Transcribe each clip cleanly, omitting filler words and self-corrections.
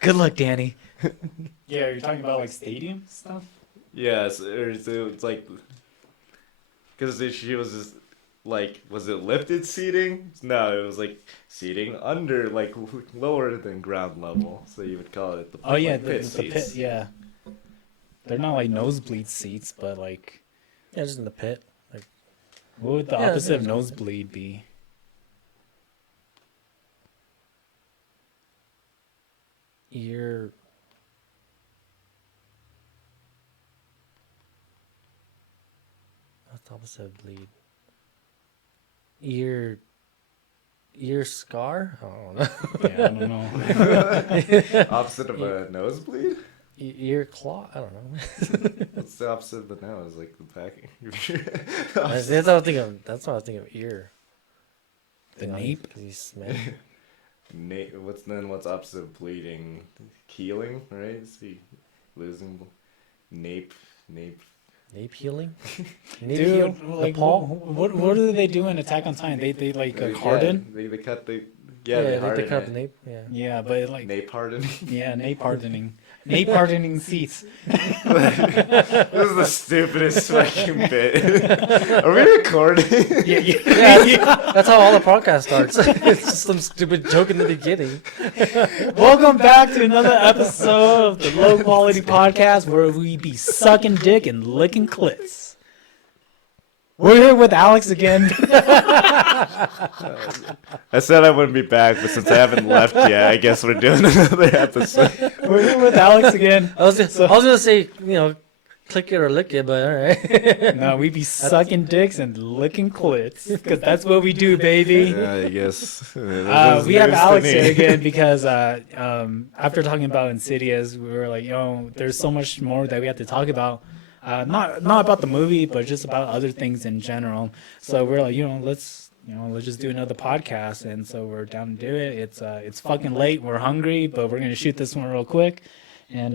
Good luck, Danny. Yeah, you're talking about like stadium stuff? Yes, it's like because she was just like, was it lifted seating? No, it was like seating under like lower than ground level, so you would call it the Oh yeah, like, pit the seats. pit. Yeah, they're not like nosebleed seats, but like, Yeah, just in the pit. Like, what would the Yeah, opposite of there's- nosebleed be? ear. What's the opposite of bleed? Ear scar? I don't know. Yeah, I don't know. Opposite of a nosebleed? Ear claw? I don't know. What's the opposite of the nose? Like the packing? That's what I was thinking of. That's what I was thinking of. Ear. The You know, nape? 'cause you smell. What's opposite of bleeding? Healing, right? See, losing nape. Nape healing? Nape Dude, heal? like, Nepal? what do they do in Attack on Titan? They like harden. They cut the They harden cut up it. the nape. Yeah. Yeah, but like Nape hardening. yeah, nape hardening, nape hardening seats. This is the stupidest fucking bit. Are we recording? Yeah, that's how all the podcast starts. It's just some stupid joke in the beginning. Welcome back to another episode of the Low Quality Podcast, where we be sucking dick and licking clits. We're here with Alex again. I said I wouldn't be back, but since I haven't left yet, I guess we're doing another episode. We're here with Alex again. I was gonna say, click it or lick it, but all right. No, we be sucking dicks and licking clits, because that's what we do, baby. Yeah, I guess. We have Alex here again because after talking about Insidious, we were like, there's so much more that we have to talk about. Not about the movie, but just about other things in general. So we're like, let's just do another podcast, and so we're down to do it. It's fucking late. We're hungry, but we're gonna shoot this one real quick. And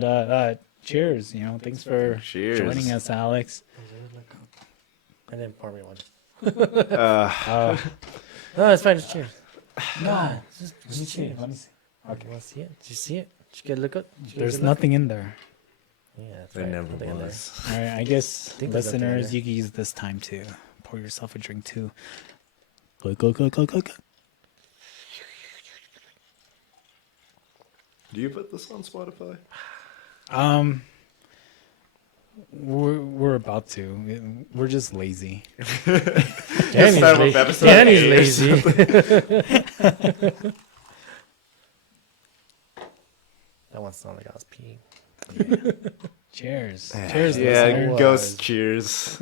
cheers. Thanks for joining us, Alex. I didn't pour me one. Uh, No, it's fine. Just cheers. No, Just cheers. let me see. Okay. You want to see it? Did you see it? Did you get a look up? Did you get a There's good look? nothing in there. Yeah, that's there right. never Nothing in there. was. All right, I guess think there's nothing in listeners, there. you can use this time to pour yourself a drink too. Go. Do you put this on Spotify? We're about to. We're just lazy. Danny's start with episode Danny's 8 or lazy. That one sounded like I was peeing. Cheers. Ah, Cheers, Yeah, listener. ghost cheers.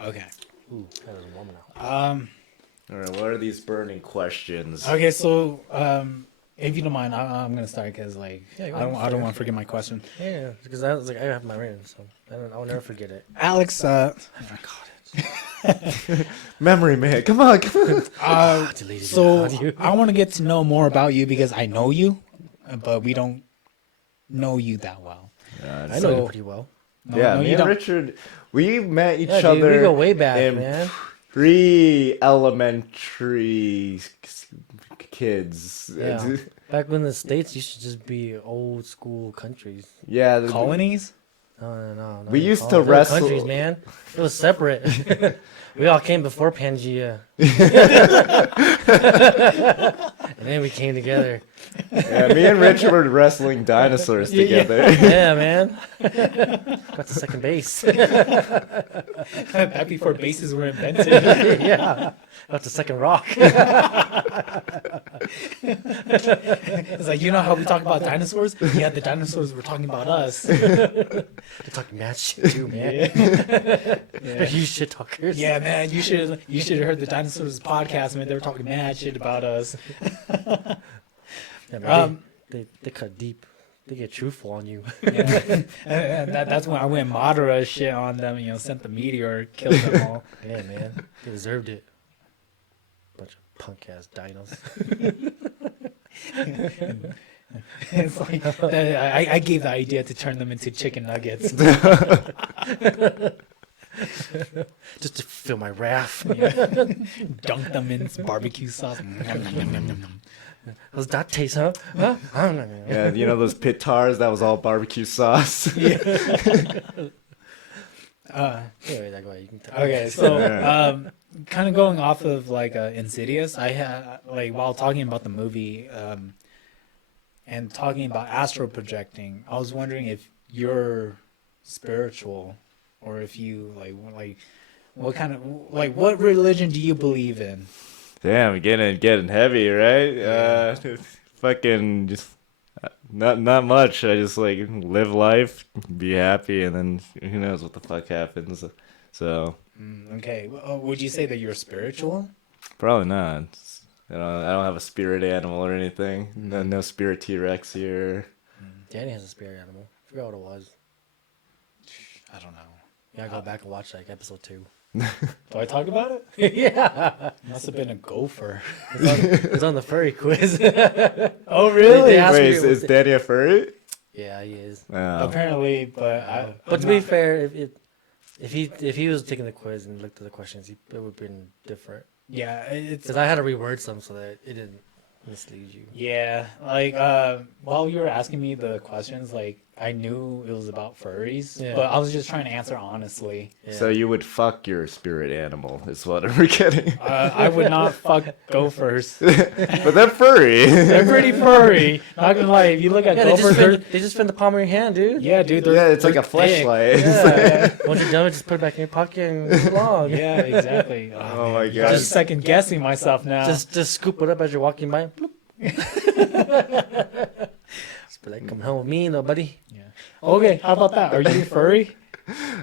Okay. Ooh, that was warm now. All right, what are these burning questions? Okay, so if you don't mind, I'm gonna start because Yeah, go I ahead. don't want to forget my question. Yeah, because I was like, I have my written, so I'll never forget it. Alex, Memory man, come on. Deleted it. so How do you- I want to get to know more about you because I know you, but we don't know you that well. I know so- you pretty well. No, Yeah, no, me you and don't. Richard, we met each Yeah, other. dude, we go way back, in man. Pre-elementary kids. Yeah. Back when the States used to just be old school countries. Yeah, Colonies? No. We not used to colonies. They were wrestle- countries, man. It was separate. We all came before Pangea. And then we came together. Yeah, me and Richard were wrestling dinosaurs together. Yeah, man. Got to second base. Back before bases were invented. Yeah. Got to second rock. It's like, how we talk about dinosaurs? Yeah, the dinosaurs were talking about us. They're talking mad shit too, man. They're Yeah. huge shit talkers. Yeah, man, you should have heard the dinosaurs podcast, man. They were talking mad shit about us. Yeah, man, they cut deep. They get truthful on you. Yeah. And that's when I went Madara shit on them, sent the meteor, killed them all. Yeah, man. They deserved it. Bunch of punk ass dinos. It's like I gave the idea to turn them into chicken nuggets. Just to feel my wrath. Dunk them in barbecue sauce. How's that taste, huh? Huh? Yeah, you know those pitars? That was all barbecue sauce. Anyway, that way you can tell. Okay, so kind of going off of like Insidious, I had like while talking about the movie and talking about astral projecting, I was wondering if you're spiritual or if you like what kind of like what religion do you believe in? Damn, getting heavy, right? Fucking just not much. I just like live life, be happy, and then who knows what the fuck happens. So Okay, would you say that you're spiritual? probably not. I don't have a spirit animal or anything. No spirit T-Rex here. Danny has a spirit animal. I forgot what it was. I don't know. You gotta go back and watch like episode 2. Do I talk about it? Yeah. Must have been a gopher. It's on the furry quiz. Oh, really? They asked Wait, me- is Danny a furry? Yeah, he is. Oh. Apparently, but But to be fair, if he was taking the quiz and looked at the questions, it would have been different. yeah, it's Because I had to reword some so that it didn't mislead you. yeah. Like while you were asking me the questions, like I knew it was about furries, Yeah. but I was just trying to answer honestly. Yeah. So you would fuck your spirit animal, is what we're getting. I would not fuck gophers. But they're furry. They're pretty furry. Not gonna lie, if you look at yeah, gophers, they just fit in the palm of your hand, dude. yeah, dude. Yeah, it's like a thick. fleshlight. Yeah. Once you're done, just put it back in your pocket and move along. Yeah, exactly. Oh my I'm god. just second guessing myself now. Just scoop it up as you're walking by. Bloop. Just be like, come home with me, buddy. Okay, how about that? Are you furry?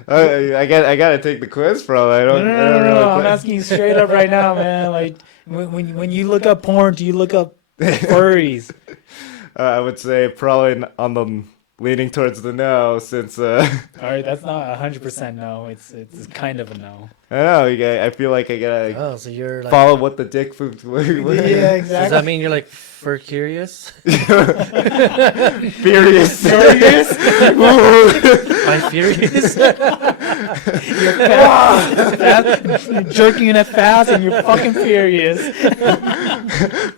I gotta take the quiz, bro. I don't. I don't No. know. I'm asking you straight up right now, man. Like when you look up porn, do you look up furries? I would say probably on the leaning towards the no, since All right, that's not 100% no. It's kind of a no. I don't know. I feel like I gotta Oh, so you're like. follow what the dick food. Yeah, Does that mean you're like fur curious? Furious. Furious? By furious? You're fast, jerking it fast, and you're fucking furious.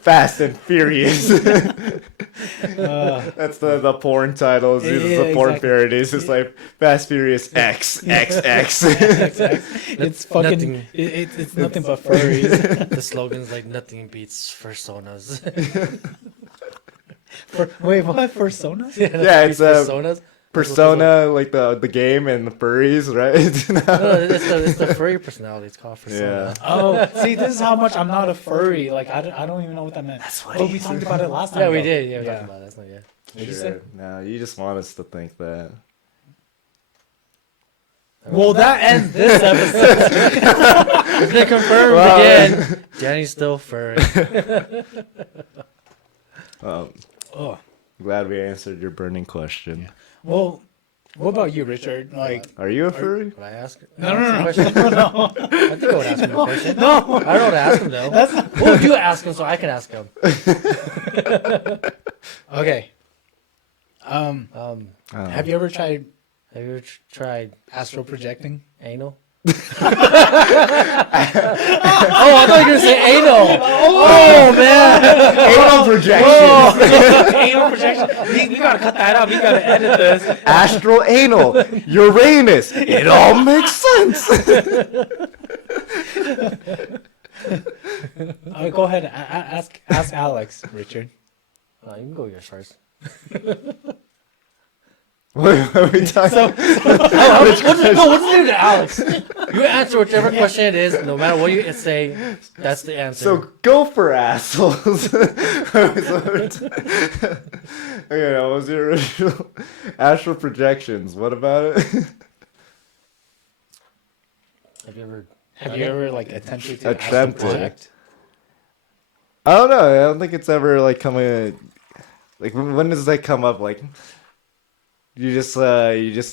Fast and Furious. That's the porn titles. These are the Yeah, porn exactly. parodies. It's like Fast Furious X. It's fucking. Nothing. It's nothing but furries. The slogan's like nothing beats fursonas. Wait, what? Personas? Yeah, it's Personas. Persona, like the game, and the furries, right? No, it's the furry personality. It's called persona. Yeah. Oh, see, this is how much I'm not a furry. Like, I don't even know what that meant. That's what But he we said. talked about it last time. Yeah, we though. did. Yeah, we talked about it. That's not yet. What'd you say? Sure. No, you just want us to think that. Well, that ends this episode. It's been confirmed Wow. again. Danny's still furry. Oh, Glad we answered your burning question. well, what about you, Richard? Like, Are you a furry? Would I ask? no. I think I would ask him a question. No, I don't know what to ask him though. What would you ask him so I can ask him? Okay. Have Have you ever tried you ever tried astral projecting? anal? Oh, I thought you were gonna say anal. Oh man, Anal projection. Anal projection. We gotta cut that out. We gotta edit this. Astral anal. Uranus. It all makes sense. Go ahead. Ask Alex, Richard. You can go yours first. What are we talking about? What's the name to Alex? You answer whichever question it is, no matter what you say. That's the answer. So go for assholes. Okay, what was your original astral projections? What about it? have you ever like attempted to Attempted. astral project? I don't know. I don't think it's ever like coming. Like when does that come up? Like you just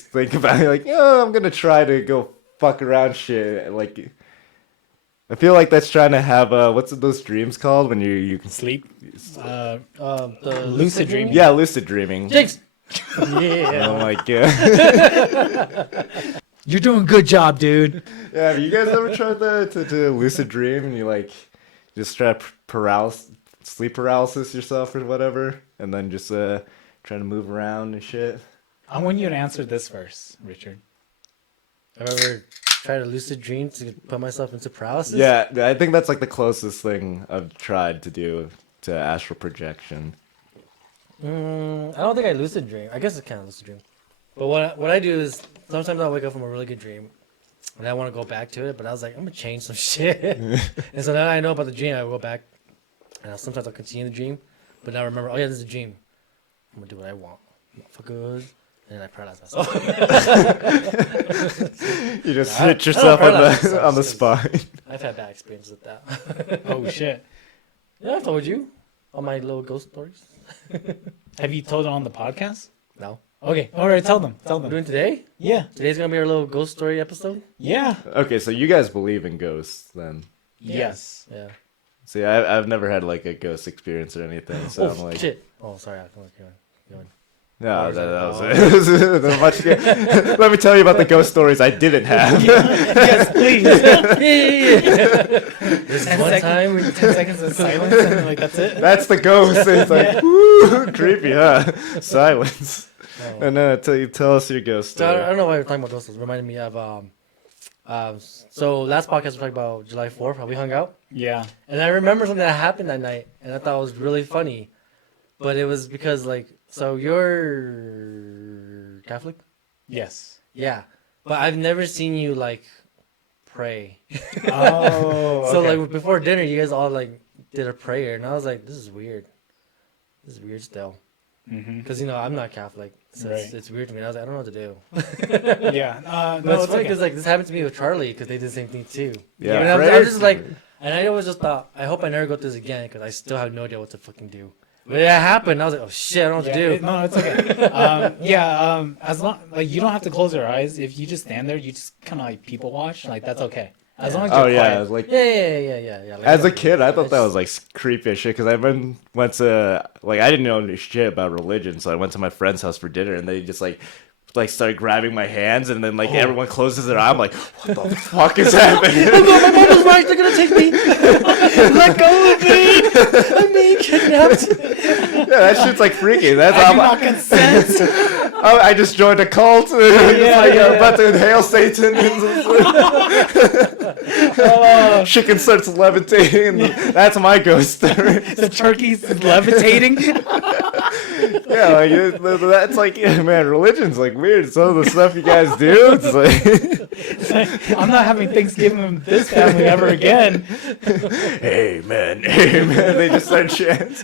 think about it. Like I'm gonna try to go fuck around shit. Like I feel like that's trying to have what's those dreams called when you can Sleep. the Lucid Dream. Yeah, lucid dreaming. Jinx. Yeah. Oh my god. You're doing a good job, dude. Yeah, have you guys ever tried to do lucid dream and you like just try sleep paralysis yourself or whatever, and then just trying to move around and shit? I want you to answer this first, Richard. Have I ever tried a lucid dream to put myself into paralysis? Yeah, I think that's like the closest thing I've tried to do to astral projection. I don't think I lucid dream. I guess it's kind of lucid dream. But what I do is sometimes I'll wake up from a really good dream, and I want to go back to it. But I was like, I'm gonna change some shit. And so now I know about the dream. I go back, and sometimes I'll continue the dream. But now I remember, oh yeah, this is a dream. I'm gonna do what I want, motherfuckers. And then I paralyze myself. You just hit yourself on the spine. I've had bad experiences with that. Oh shit. Yeah, I told you all my little ghost stories. Have you told it on the podcast? No. Okay. All right. Tell them. We're doing today? Yeah. Today's gonna be our little ghost story episode? Yeah. Okay, so you guys believe in ghosts then? Yes. Yeah. See, I've never had like a ghost experience or anything, so I'm like, shit. Oh, sorry. I can going. no, that was it. Let me tell you about the ghost stories I didn't have. Yes, please. This one time. 10 seconds of silence, and then, like that's it. That's the ghost. It's like, woo, creepy, huh? Silence. Oh. And tell us your ghost So I story. don't know why you're talking about ghosts. It reminded me of so last podcast we talked about July 4th, how we hung out. Yeah. And I remember something that happened that night, and I thought it was really funny. But it was because, like, so you're Catholic? Yes. Yeah. But I've never seen you, like, pray. Oh. So, okay. like, before dinner, you guys all, like, did a prayer. And I was like, this is weird. This is weird still. Mm-hmm. Because, you know, I'm not Catholic. So Right. it's weird to me. And I was like, I don't know what to do. Yeah. But No, it's it's funny okay. because, like, this happened to me with Charlie because they did the same thing, too. Yeah, And I was prayers- just like, and I always just thought, I hope I never go through this again because I still have no idea what to fucking do. But it happened. I was like, oh shit, I don't know what to do. No, it's okay. As long like you don't have to close your eyes. If you just stand there, you just kind of like people watch. Like that's okay. As long as you're Oh yeah, quiet. like Yeah. Like, as a kid, I thought that was like creepy as shit because I went to like I didn't know shit about religion, so I went to my friend's house for dinner and they just like started grabbing my hands and then like everyone closes their eye. I'm like, what the fuck is happening? oh no, my mom was right. They're gonna take me. Let go of me. I'm being kidnapped. Yeah, that shit's like freaky. That's I how do not consent. I just joined a cult. And I'm about to inhale Satan. Chicken starts levitating. That's my ghost story. The turkey's levitating. Yeah, like that's like, yeah, man, religion's like weird. Some of the stuff you guys do, it's like, I'm not having Thanksgiving with this family ever again. amen. They just start chanting.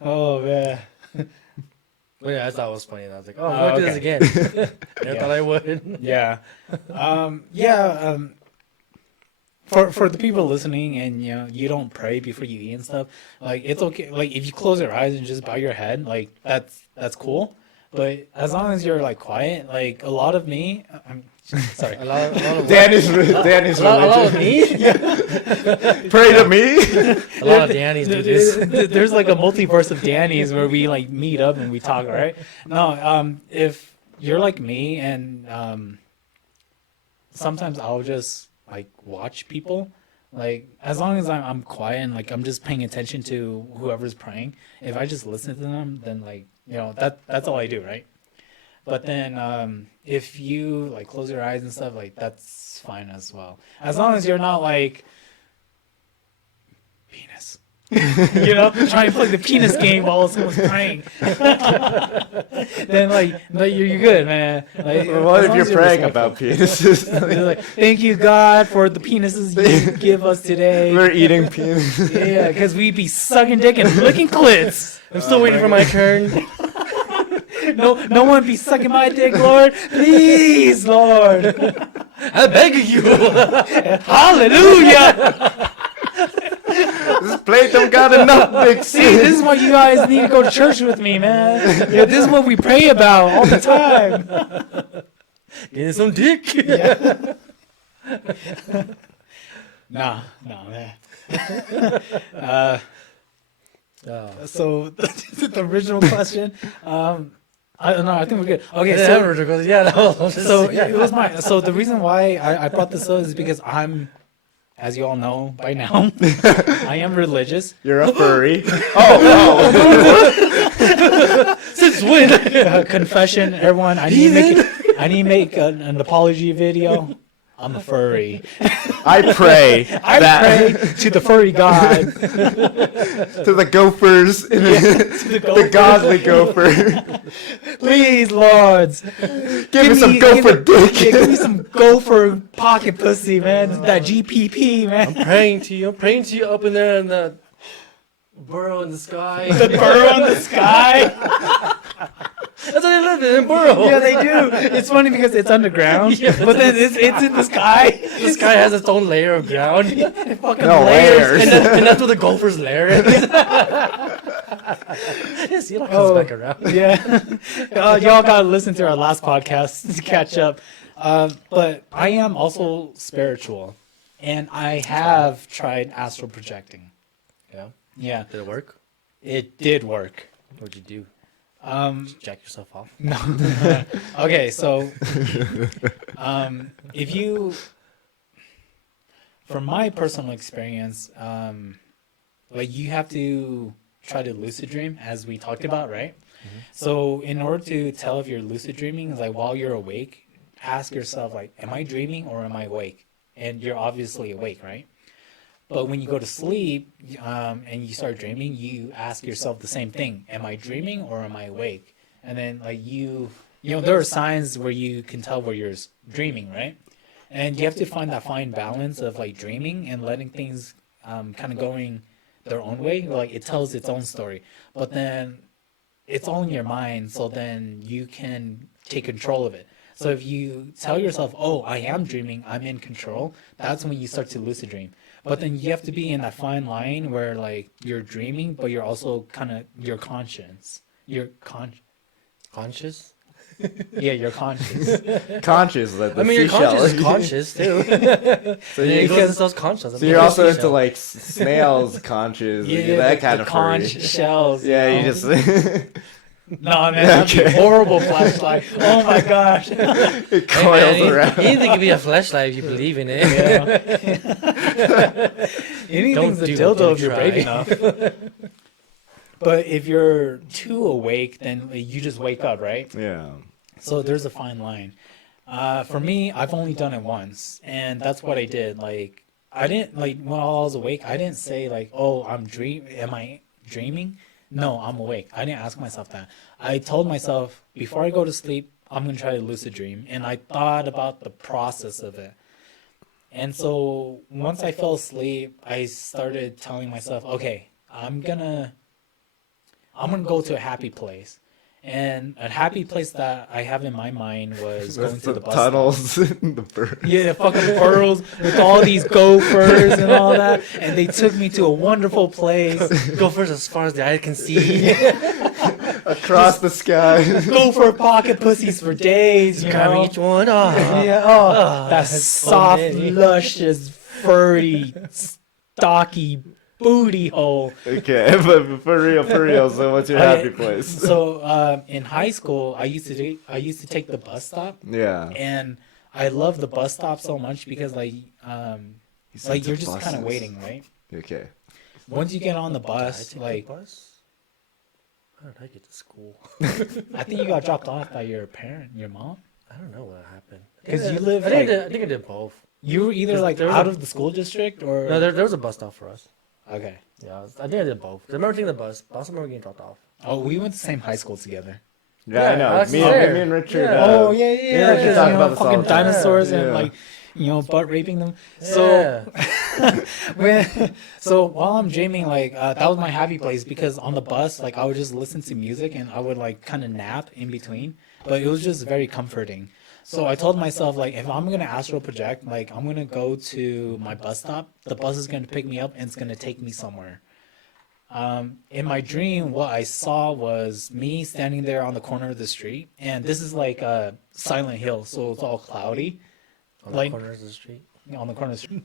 Oh man. Well, yeah, I thought it was funny. And I was like, oh, I'm gonna do this okay. again. I thought I would. Yeah. For the people listening and you don't pray before you eat and stuff, like it's okay. Like if you close your eyes and just bow your head, like that's cool. But as long as you're like quiet, like a lot of me, I'm sorry. A lot of Danny's a religion. lot of me. Pray to me. A lot of Danny's do this. There's like a multiverse of Danny's where we like meet up and we talk, right? No, if you're like me and sometimes I'll just like watch people, like as long as I'm quiet and like I'm just paying attention to whoever's praying. If I just listen to them, then like that's all I do, right? But then if you like close your eyes and stuff, like that's fine as well, as long as you're not like penis. Trying to play the penis game while someone's praying. Then like you're good, man. Like, What as if long you're as praying respectful. about penises? You're like, thank you God for the penises you give us today. We're eating penises. Yeah, because we be sucking dick and licking clits. I'm still waiting for my turn. No one be sucking my dick, Lord. Please, Lord. I beg of you. Hallelujah. This plate don't got enough mix. See, this is why you guys need to go to church with me, man. Yeah, this is what we pray about all the time. Getting some dick. Yeah. Nah, man. Oh. So the original question, I don't know. I think we're good. Okay, Yeah, so ridiculous. Yeah, no. it was my. So the reason why I brought this up is because I'm, as you all know by now, I am religious. You're a furry. Since when? Confession, everyone. I need to make an apology video. I'm a furry. I pray. I pray to the furry god. To the gophers. To the The godly gopher. Please, lords. Give me some gopher dick. Give me some gopher pocket pussy, man. That GPP, man. Praying to you. I'm praying to you up in there in the burrow in the sky. The burrow in the sky. That's what they live in, burrow. Yeah, they do. It's funny because it's underground, but then it's in the sky. The sky has its own layer of ground. Fucking No layers. And that's what the gopher's lair is. Yeah, see, it all comes back around. Yeah. Y'all gotta listen to our last podcast to catch up. But I am also spiritual, and I have tried astral projecting. Yeah. Yeah, Did it work? it did work. What'd you do? Just Jack yourself off? No. Okay, so if you, from my personal experience, like you have to try to lucid dream, as we talked about, right? Mm-hmm. So in order to tell if you're lucid dreaming, like while you're awake, ask yourself like, am I dreaming or am I awake? And you're obviously awake, right? But when you go to sleep and you start dreaming, you ask yourself the same thing: am I dreaming or am I awake? And then like you know, there are signs where you can tell where you're dreaming, right? And you have to find that fine balance of like dreaming and letting things kind of going their own way. Like it tells its own story, but then it's all in your mind, so then you can take control of it. So if you tell yourself, oh, I am dreaming, I'm in control, that's when you start to lucid dream. But then you have to be in that fine line where like you're dreaming, but you're also kind of your conscience. Conscious? Yeah, you're conscious. Conscious, like the I mean, your seashell. conscious is conscious too. So, Yeah, you, because it's conscious. so you're also into like snails conscious, Yeah, that kind the of furry. conch shells. Yeah, you you know? just No, man, that'd be a horrible flashlight. Oh my gosh. it coils around. Anything can be a flashlight if you believe in it. Yeah. Anything's a do dildo what if you you're try. brave enough. But if you're too awake, then you just wake up, right? Yeah. So there's a fine line. For me, I've only done it once, and that's what I did. Like, I didn't like when I was awake. I didn't say like, "Oh, am I dreaming?" No, I'm awake. I didn't ask myself that. I told myself before I go to sleep, I'm gonna try to lucid dream, and I thought about the process of it. And so once I fell asleep, I started telling myself, "Okay, I'm gonna go to a happy place." And a happy place that I have in my mind was going With to the the bus tunnels, stop. the birds. Yeah, fucking burrows with all these gophers and all that. And they took me to a wonderful place. Go first as far as the eye can see. Across the sky. Gopher pocket pussies for days, you Grabbing know? each one. Oh. Yeah, that that's so soft, many. luscious, furry, stocky booty hole. Okay, but for real, so what's your happy place? So in high school, I used to take the bus stop, Yeah. and I love the bus stop so much because like you're just kind of waiting, right? Okay. Once you get on the Did I bus, take like the bus? How did I get to school? I think you got dropped off by your parent, your mom. I don't know what happened. 'Cause you live, I think like- I did both. You were either 'Cause like there was out a- of the school district or No, there was a bus stop for us. okay. Yeah, I think I did both. I remember taking the bus. I also remember getting dropped off. Oh, we went to the same high school together. Yeah, Yeah, I know. Alex Me is and, there. me and Richard. Yeah. Oh yeah, me and Richard yeah. talk You about know, this all fucking the time. dinosaurs and Yeah. like butt raping them. Yeah. So while I'm dreaming, like that was my happy place because on the bus, like I would just listen to music and I would like kind of nap in between, but it was just very comforting. So I told myself like if I'm gonna astral project, like I'm gonna go to my bus stop. The bus is gonna pick me up and it's gonna take me somewhere. In my dream, what I saw was me standing there on the corner of the street, and this is like a Silent Hill, so it's all cloudy. On the Like- corners of the street. On the corner of the street.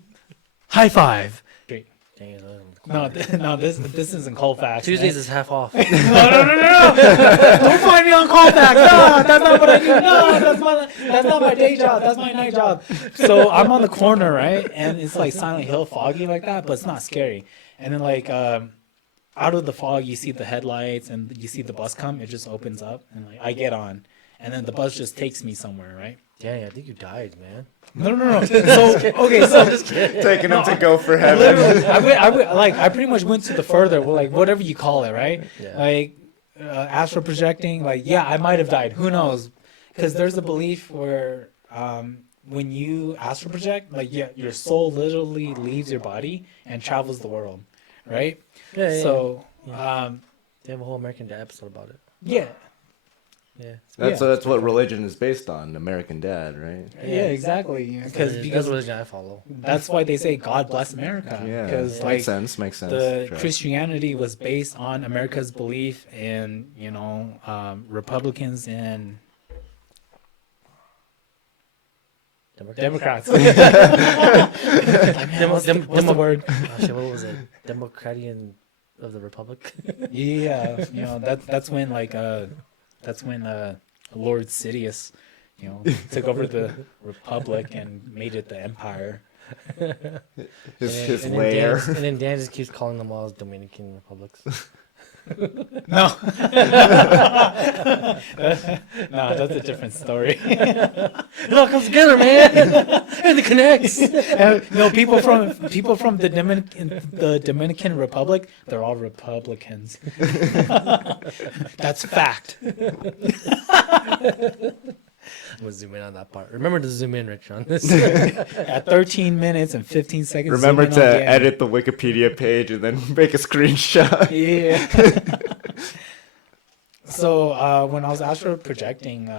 High five. Street. Dang it, No, this isn't Colfax. Tuesdays man. is half off. No. Don't find me on Colfax. No, that's not what I do. No, that's not my day job. That's my night job. So I'm on the corner, right? And it's like Silent Hill foggy like that, but it's not scary. And then like out of the fog, you see the headlights and you see the bus come. It just opens up and like I get on, and then the bus just takes me somewhere, right? Dang, I think you died, man. No. So okay, so Taking him to go for heaven. literally, I pretty much went to the further, like whatever you call it, right? Yeah. Like astral projecting. Like, yeah, I might have died. Who knows? Because there's a belief where when you astral project, like, yeah, your soul literally leaves your body and travels the world, right? Yeah. So, They have a whole American Dad episode about it. yeah. Yeah. That's what religion is based on. American Dad, right? Yeah, exactly. That's Because what I follow. that's why they say God bless America. Yeah, Because makes like sense. Makes sense. the Sure. Christianity was based on America's belief in, Republicans and Democrats. What's What's the word? Oh, shit, what was it? Democratian of the Republic? Yeah, that's when Lord Sidious, took over the Republic and made it the Empire. His and lair. then Dan just keeps calling them all Dominican Republics. No, no, that's a different story. It all comes together, man. And it connects. No, people from the Dominican Republic, they're all Republicans. That's fact. I'm gonna zoom in on that part. Remember to zoom in, Rich, on this. At 13 minutes and 15 seconds. Remember zoom in to on Dan. edit the Wikipedia page and then make a screenshot. Yeah. So when I was astral projecting,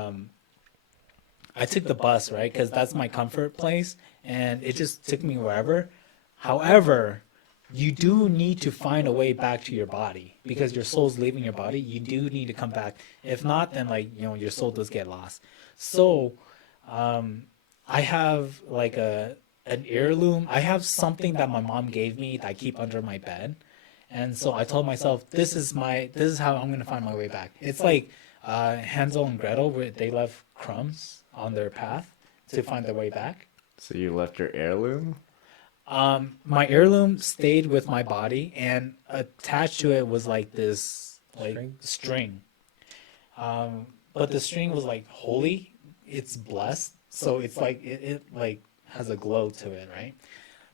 I took the bus, right? Because that's my comfort place, and it just took me wherever. However, you do need to find a way back to your body because your soul's leaving your body. You do need to come back. If not, then your soul does get lost. So, I have like an heirloom. I have something that my mom gave me that I keep under my bed. And so I told myself, this is how I'm going to find my way back. It's like Hansel and Gretel, where they left crumbs on their path to find their way back. So you left your heirloom? My heirloom stayed with my body, and attached to it was like this string. But the string was like holy. It's blessed. So it's like, it like has a glow to it, right?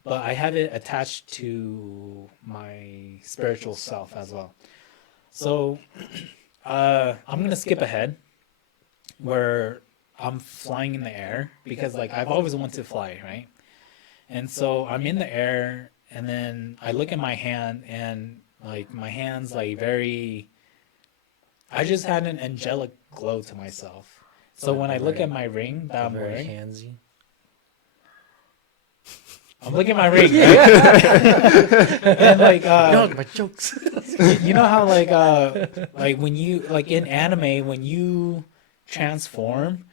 But I have it attached to my spiritual self as well. So I'm going to skip ahead where I'm flying in the air because like I've always wanted to fly, right? And so I'm in the air and then I look at my hand and like my hand's like I just had an angelic glow to myself. So when I look at my ring that I'm very wearing, handsy. I'm looking at my ring, right? And like, my jokes. you know how like when you like in anime when you transform,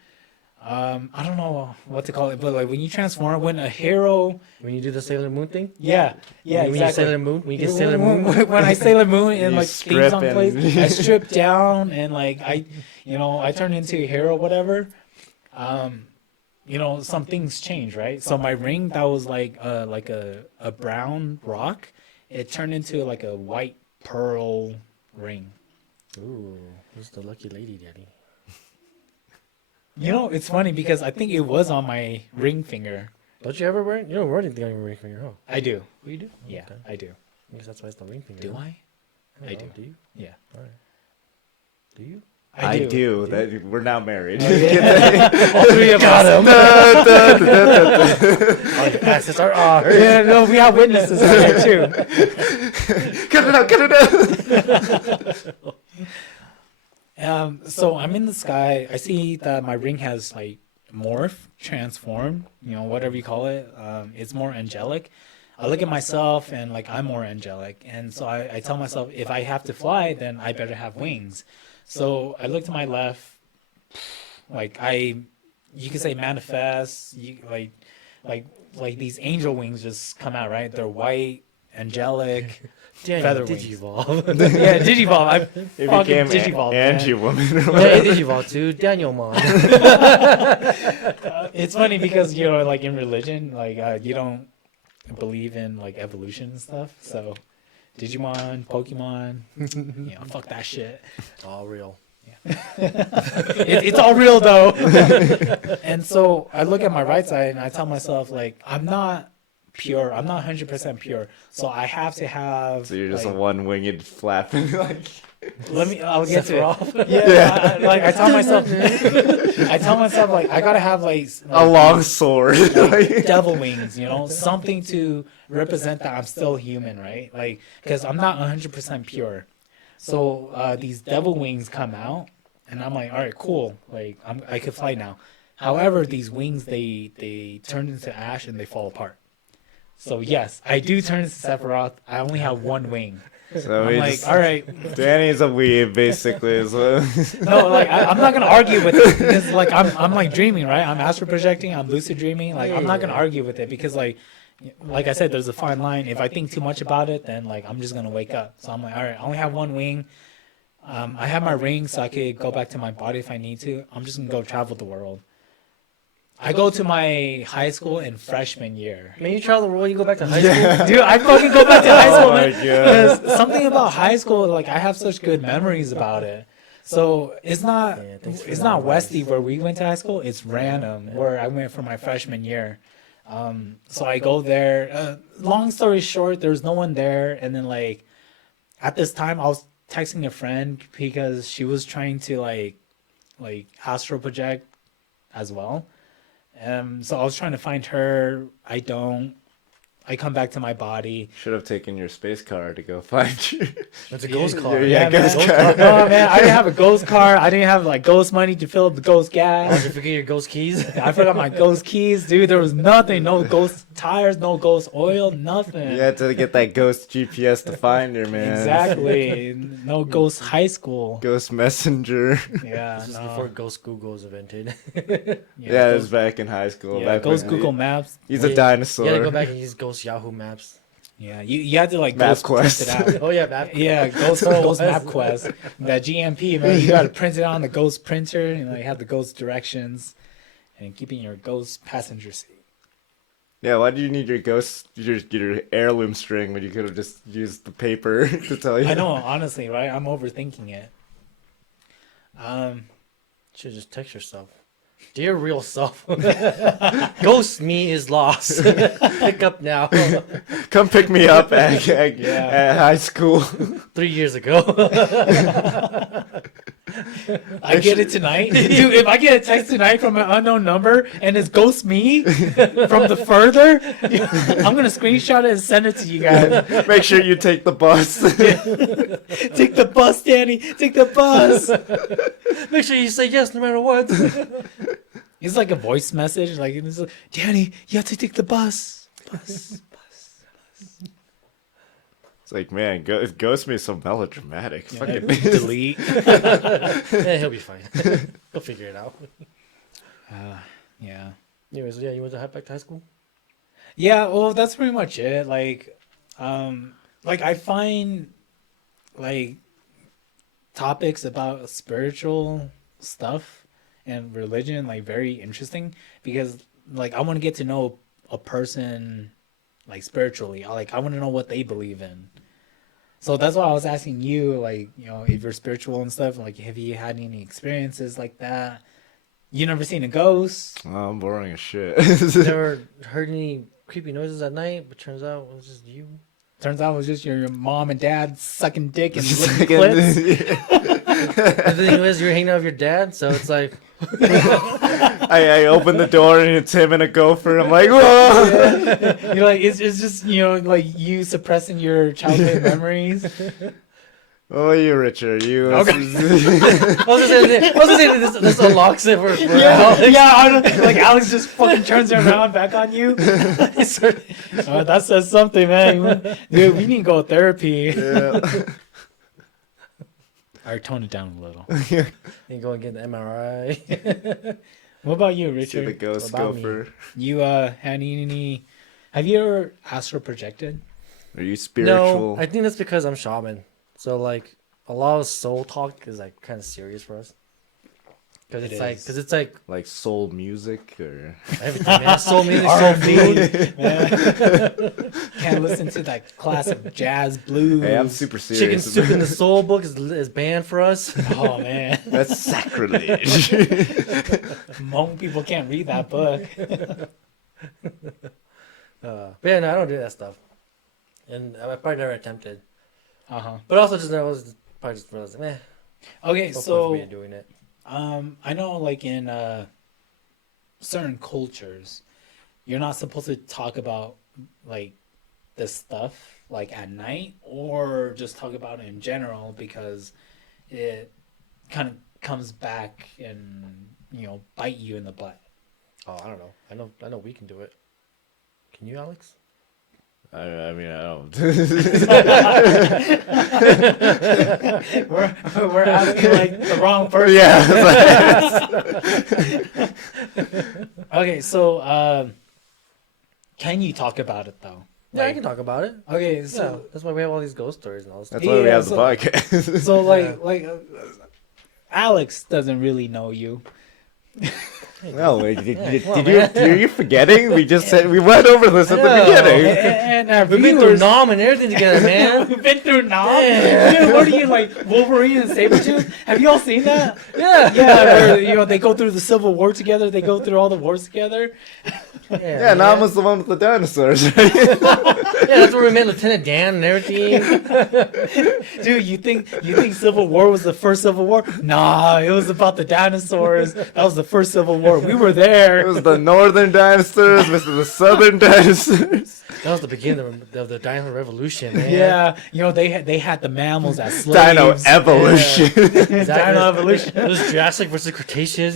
I don't know what to call it, but like when you transform, when a hero, When you do the Sailor Moon thing? yeah, When you exactly. when you get Sailor Moon. When I Sailor Moon and You like strip things on and- place, I strip down and like I turn into a hero, whatever. Some things change, right? So my ring that was like a brown rock, it turned into like a white pearl ring. Ooh, who's the lucky lady, daddy? It's funny because I think it was on my ring finger. Don't you ever wear it? You don't wear anything on your ring finger, huh? I do. Oh, you do? Yeah, Okay. I do. I guess that's why it's the ring finger. Do huh? I? don't I know. do. Do you? Yeah. All right. Do you? I do. That, we're now married. All three of Got us. him. Oh, the passes are ours. Yeah, no, we have witnesses on it too. Cut it out! Cut it out! So I'm in the sky. I see that my ring has like transformed, whatever you call it. It's more angelic. I look at myself and like I'm more angelic. And so I tell myself if I have to fly, then I better have wings. So I look to my left, like you could say manifest, like these angel wings just come out, right? They're white, angelic. Daniel, Feather did wings. you evolve? Yeah, Digivolve. I It fucking became Digivolve. man. Angie Woman. Yeah, did you evolve too? Daniel Mon. It's funny because like in religion, like you don't believe in like evolution and stuff. So Digimon, Pokemon, fuck that shit. All real. It's all real though. And so I look at my right side and I tell myself like I'm not pure. I'm not 100% pure. So I have to have. So you're just like, a one-winged flapping like. I'll get to Sephiroth. it. Yeah, like I tell myself like I gotta have like A long sword. Like- devil wings, something to represent that I'm still human, right? Like, because I'm not 100% pure. So these devil wings come out, and I'm like, all right, cool. Like, I could fly now. However, these wings they turn into ash and they fall apart. So yes, I do turn into Sephiroth. I only have one wing. So I'm we like, just- all right. Danny's a weeb, basically. So. No, like I'm not gonna argue with it because like I'm like dreaming, right? I'm astral projecting, I'm lucid dreaming. Like I'm not gonna argue with it because like I said, there's a fine line. If I think too much about it, then like I'm just gonna wake up. So I'm like, all right, I only have one wing. I have my ring, so I could go back to my body if I need to. I'm just gonna go travel the world. I go to my high school in freshman year. Man, you travel the world, you go back to high school? Dude, I fucking go back to high school, Oh my man. God. Because something about high school, like I have such good memories about it. So it's not thanks for it's that not advice. Westy where we went to high school. It's random where I went for my freshman year. So I go there. Long story short, there's no one there, and then like at this time I was texting a friend because she was trying to like astral project as well. So I was trying to find her. I don't. I come back to my body. Should have taken your space car to go find you. It's a ghost Yeah, car. yeah, man. ghost car. No, man, I didn't have a ghost car. I didn't have like ghost money to fill up the ghost Did gas. you forget your ghost keys? I forgot my ghost keys, dude. There was nothing. No ghost tires. No ghost oil. Nothing. You had to get that ghost GPS to find her, man. Exactly. No ghost high school. Ghost messenger. Yeah. This is No. before Ghost Google was invented. Yeah, it was back in high school. Yeah, back ghost when Google Maps. He's Yeah, a dinosaur. You gotta go back and use Ghost Yahoo Maps. Yeah, you had to like Map ghost print Quest. it out. Oh yeah, map. Yeah, Ghost Map Quest. That GMP, man, you gotta print it on the Ghost printer and like have the Ghost directions and keep it in your Ghost passenger seat. Yeah, why do you need your heirloom string when you could have just used the paper to tell you? I know, honestly, right? I'm overthinking it. Should just text yourself. Dear real self, ghost me is lost. Pick up now. Come pick me up at high school. 3 years ago. I get it tonight. Dude, if I get a text tonight from an unknown number and it's ghost me from the further, I'm gonna screenshot it and send it to you guys. Make sure you take the bus. Take the bus, Danny. Take the bus. Make sure you say yes no matter what. It's like a voice message, like it's like, Danny, you have to take the bus. Bus. It's like, man, Ghost me is so melodramatic. Yeah, Fucking delete. Yeah, he'll be fine. He'll figure it out. Yeah. Anyways, yeah, you went to back to high school? Yeah, well, that's pretty much it. Like I find like topics about spiritual stuff and religion like very interesting because like I want to get to know a person like spiritually. I want to know what they believe in. So that's why I was asking you, like, if you're spiritual and stuff, like, have you had any experiences like that? You never seen a ghost? Oh, I'm boring as shit. Never heard any creepy noises at night, but turns out it was just you. Turns out it was just your mom and dad sucking dick and licking clits. The thing is, you're hanging out with your dad, so it's like, I open the door and it's him and a gopher. I'm like, whoa! You're like, it's just, like you suppressing your childhood memories. Oh, you Richard, you. Okay. I was gonna say this unlocks it for Alex. Like Alex just fucking turns around back on you. That says something, man. Dude, we need to go to therapy. Yeah. All right, tone it down a little. You go and get the MRI. What about you, See the Richard? ghost What about me? gopher. You had any? Have you ever astral projected? Are you spiritual? No, I think that's because I'm shaman. So like a lot of soul talk is like kind of serious for us. Because it's like Like soul music or everything, man. Soul music, soul food. Can't listen to that classic jazz blues. hey, I'm super serious. Chicken soup in the soul book is banned for us. Oh man, That's sacrilege. Hmong people can't read that book. But yeah, no, I don't do that stuff. And I probably never attempted. Uh-huh. But also just never was probably just realized, meh. Okay, No point for so me doing it. I know like in certain cultures, you're not supposed to talk about like this stuff like at night or just talk about it in general because it kind of comes back and bite you in the butt. Oh, I don't know. I know we can do it. Can you, Alex? I mean, I don't. We're asking like the wrong person. Yeah. Okay, so can you talk about it though? Yeah, I Like, can talk about it. okay, Yeah, so that's why we have all these ghost stories and all this That's stuff. why we Yeah, have the so- podcast. so like Alex doesn't really know you. No, wait, come on, are you forgetting? We just said we went over this at the know. beginning. And our We've been through viewers, Nom and everything together, man. we've been through now. Yeah. What are you like, Wolverine and Sabretooth? Have you all seen that? Yeah. Yeah, where, they go through the Civil War together. They go through all the wars together. Yeah, Nam was the one with the dinosaurs. Right? Yeah, that's where we met Lieutenant Dan and everything. Dude, you think Civil War was the first Civil War? Nah, it was about the dinosaurs. That was the first Civil War. We were there. It was the northern dinosaurs versus the southern dinosaurs. That was the beginning of the Dino Revolution, man. Yeah, they had the mammals as slaves. Dino evolution. Exactly. Dino evolution. It was Jurassic versus Cretaceous,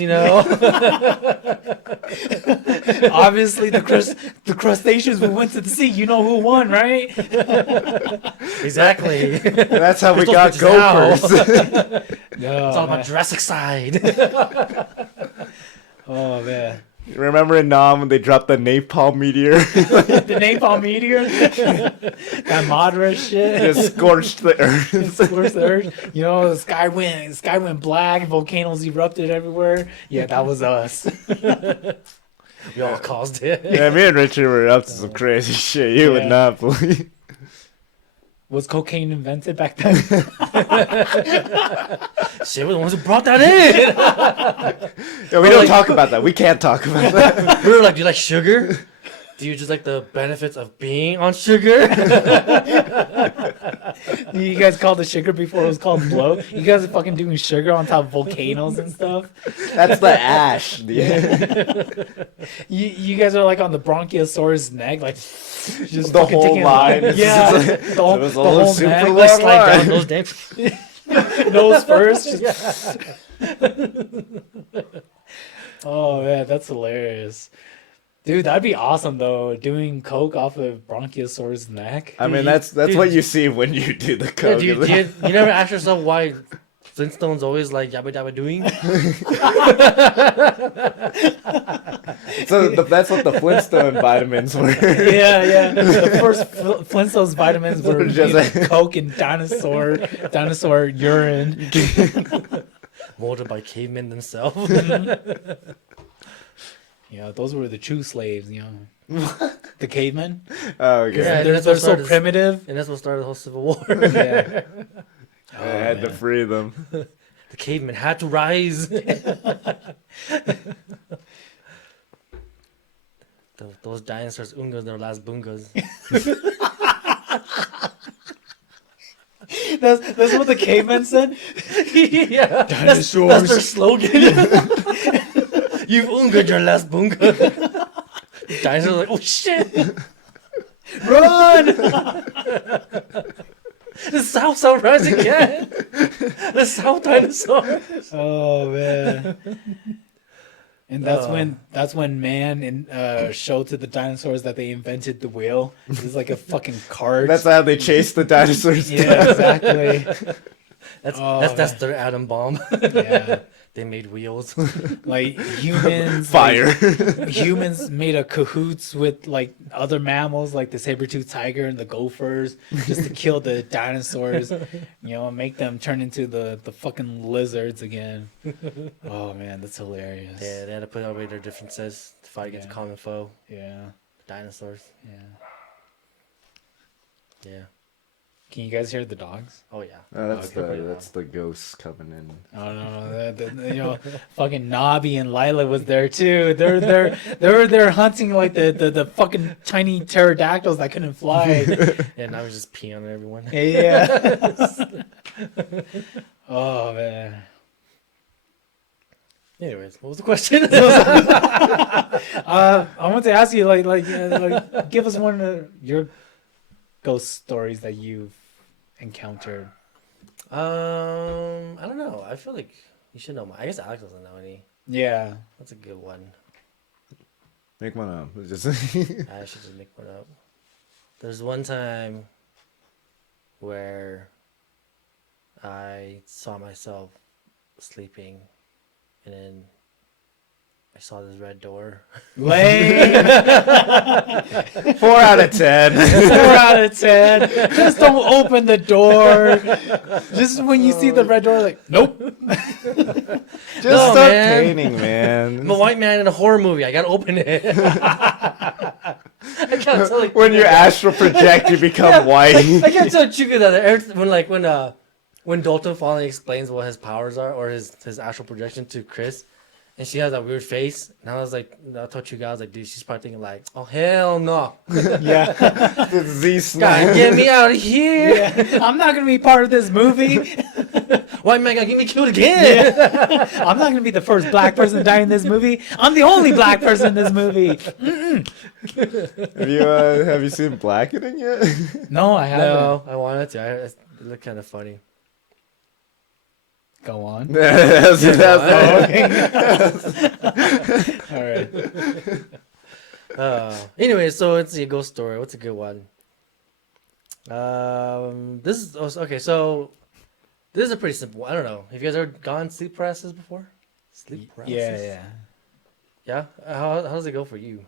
Obviously, the crustaceans we went to the sea. You know who won, right? Exactly. That's how we Those got bitches now. Gophers. No, It's all about Jurassic side. oh man, Remember in Nam when they dropped the napalm meteor? the napalm meteor, that Madra shit. It scorched the earth. Scorched the earth. The sky went black. Volcanoes erupted everywhere. Yeah, that was us. We all caused it. Yeah, me and Richard were up to some crazy shit. You would Yeah. not believe. Was cocaine invented back then? Shit, we're the ones who brought that in. Yeah, we don't talk about that. We can't talk about that. We were like, do you like sugar? Do you just like the benefits of being on sugar? You guys called it sugar before it was called blow. You guys are fucking doing sugar on top of volcanoes and stuff. That's the ash. You guys are like on the Bronchiosaurus neck, like just The fucking whole taking- line. It's Yeah, just like- the whole, it was the all whole super neck, long. Like slide down those dams. nose first. Just... Oh man, that's hilarious. Dude, that'd be awesome though. Doing coke off of Bronchiosaurus' neck. I mean, that's Dude, what you see when you do the Yeah, coke. do you never ask yourself why Flintstone's always like yabba dabba doing? So that's what the Flintstone vitamins were. Yeah. The first Flintstones vitamins were Just- coke and dinosaur urine. Molded by cavemen themselves. Yeah, those were the true slaves, The cavemen. Oh, okay. Yeah. They're that's what so started- primitive. And that's what started the whole Civil War. Yeah. I had to free them. The cavemen had to rise. Those dinosaurs, ungas, their last bungas. That's what the cavemen said. Yeah, Dinosaurs. That's their slogan. You've ungaed your last bunga. Dinosaurs are like, oh shit! Run! The South Sunrise again! The South dinosaur! Oh man. And that's Oh. when man showed to the dinosaurs that they invented the wheel. It's like a fucking cart. That's how they chased the dinosaurs down. Yeah, exactly. That's their atom bomb. Yeah. They made wheels. Like humans, Fire. humans made a cahoots with like other mammals, like the saber-toothed tiger and the gophers, just to kill the dinosaurs. And make them turn into the fucking lizards again. Oh man, that's hilarious. Yeah, they had to put away their differences to fight against a common foe. Yeah. Dinosaurs. Yeah. Yeah. Can you guys hear the dogs? Oh yeah. That's the ghosts coming in. Oh no, fucking Nobby and Lila was there too. They're hunting like the fucking tiny pterodactyls that couldn't fly. Yeah, now we're just peeing on everyone. Yeah. Oh man. Anyways, what was the question? I want to ask you like give us one of your ghost stories that you've encountered. I don't know. I feel like you should know. I guess Alex doesn't know any. Yeah. That's a good one. Make one up. Just I should just make one up. There's one time where I saw myself sleeping, and then I saw this red door. Lame. 4 out of 10. 4 out of 10. Just don't open the door. Just when you see the red door, like, nope. Just No, stop man. painting, man. I'm a white man in a horror movie. I gotta open it. I can't tell like When you astral project, you become white. I can't tell Chuka that when Dalton finally explains what his powers are or his astral projection to Chris, and she has that weird face, and I was like, I told you guys, like, dude, she's probably thinking like, oh hell no, Yeah. The Z God, snap. get me out of here! Yeah. I'm not going to be part of this movie. White man gonna get me killed again? I'm not going to be the first black person to die in this movie. I'm the only black person in this movie. Have you seen Blackening yet? No, I haven't. No, I wanted to. It looked kind of funny. Go on. That's All right. Anyway, so it's a ghost story. What's a good one? This is okay. So this is a pretty simple one. I don't know. Have you guys ever gone sleep paralysis before? Sleep paralysis. Yeah. Yeah. How does it go for you?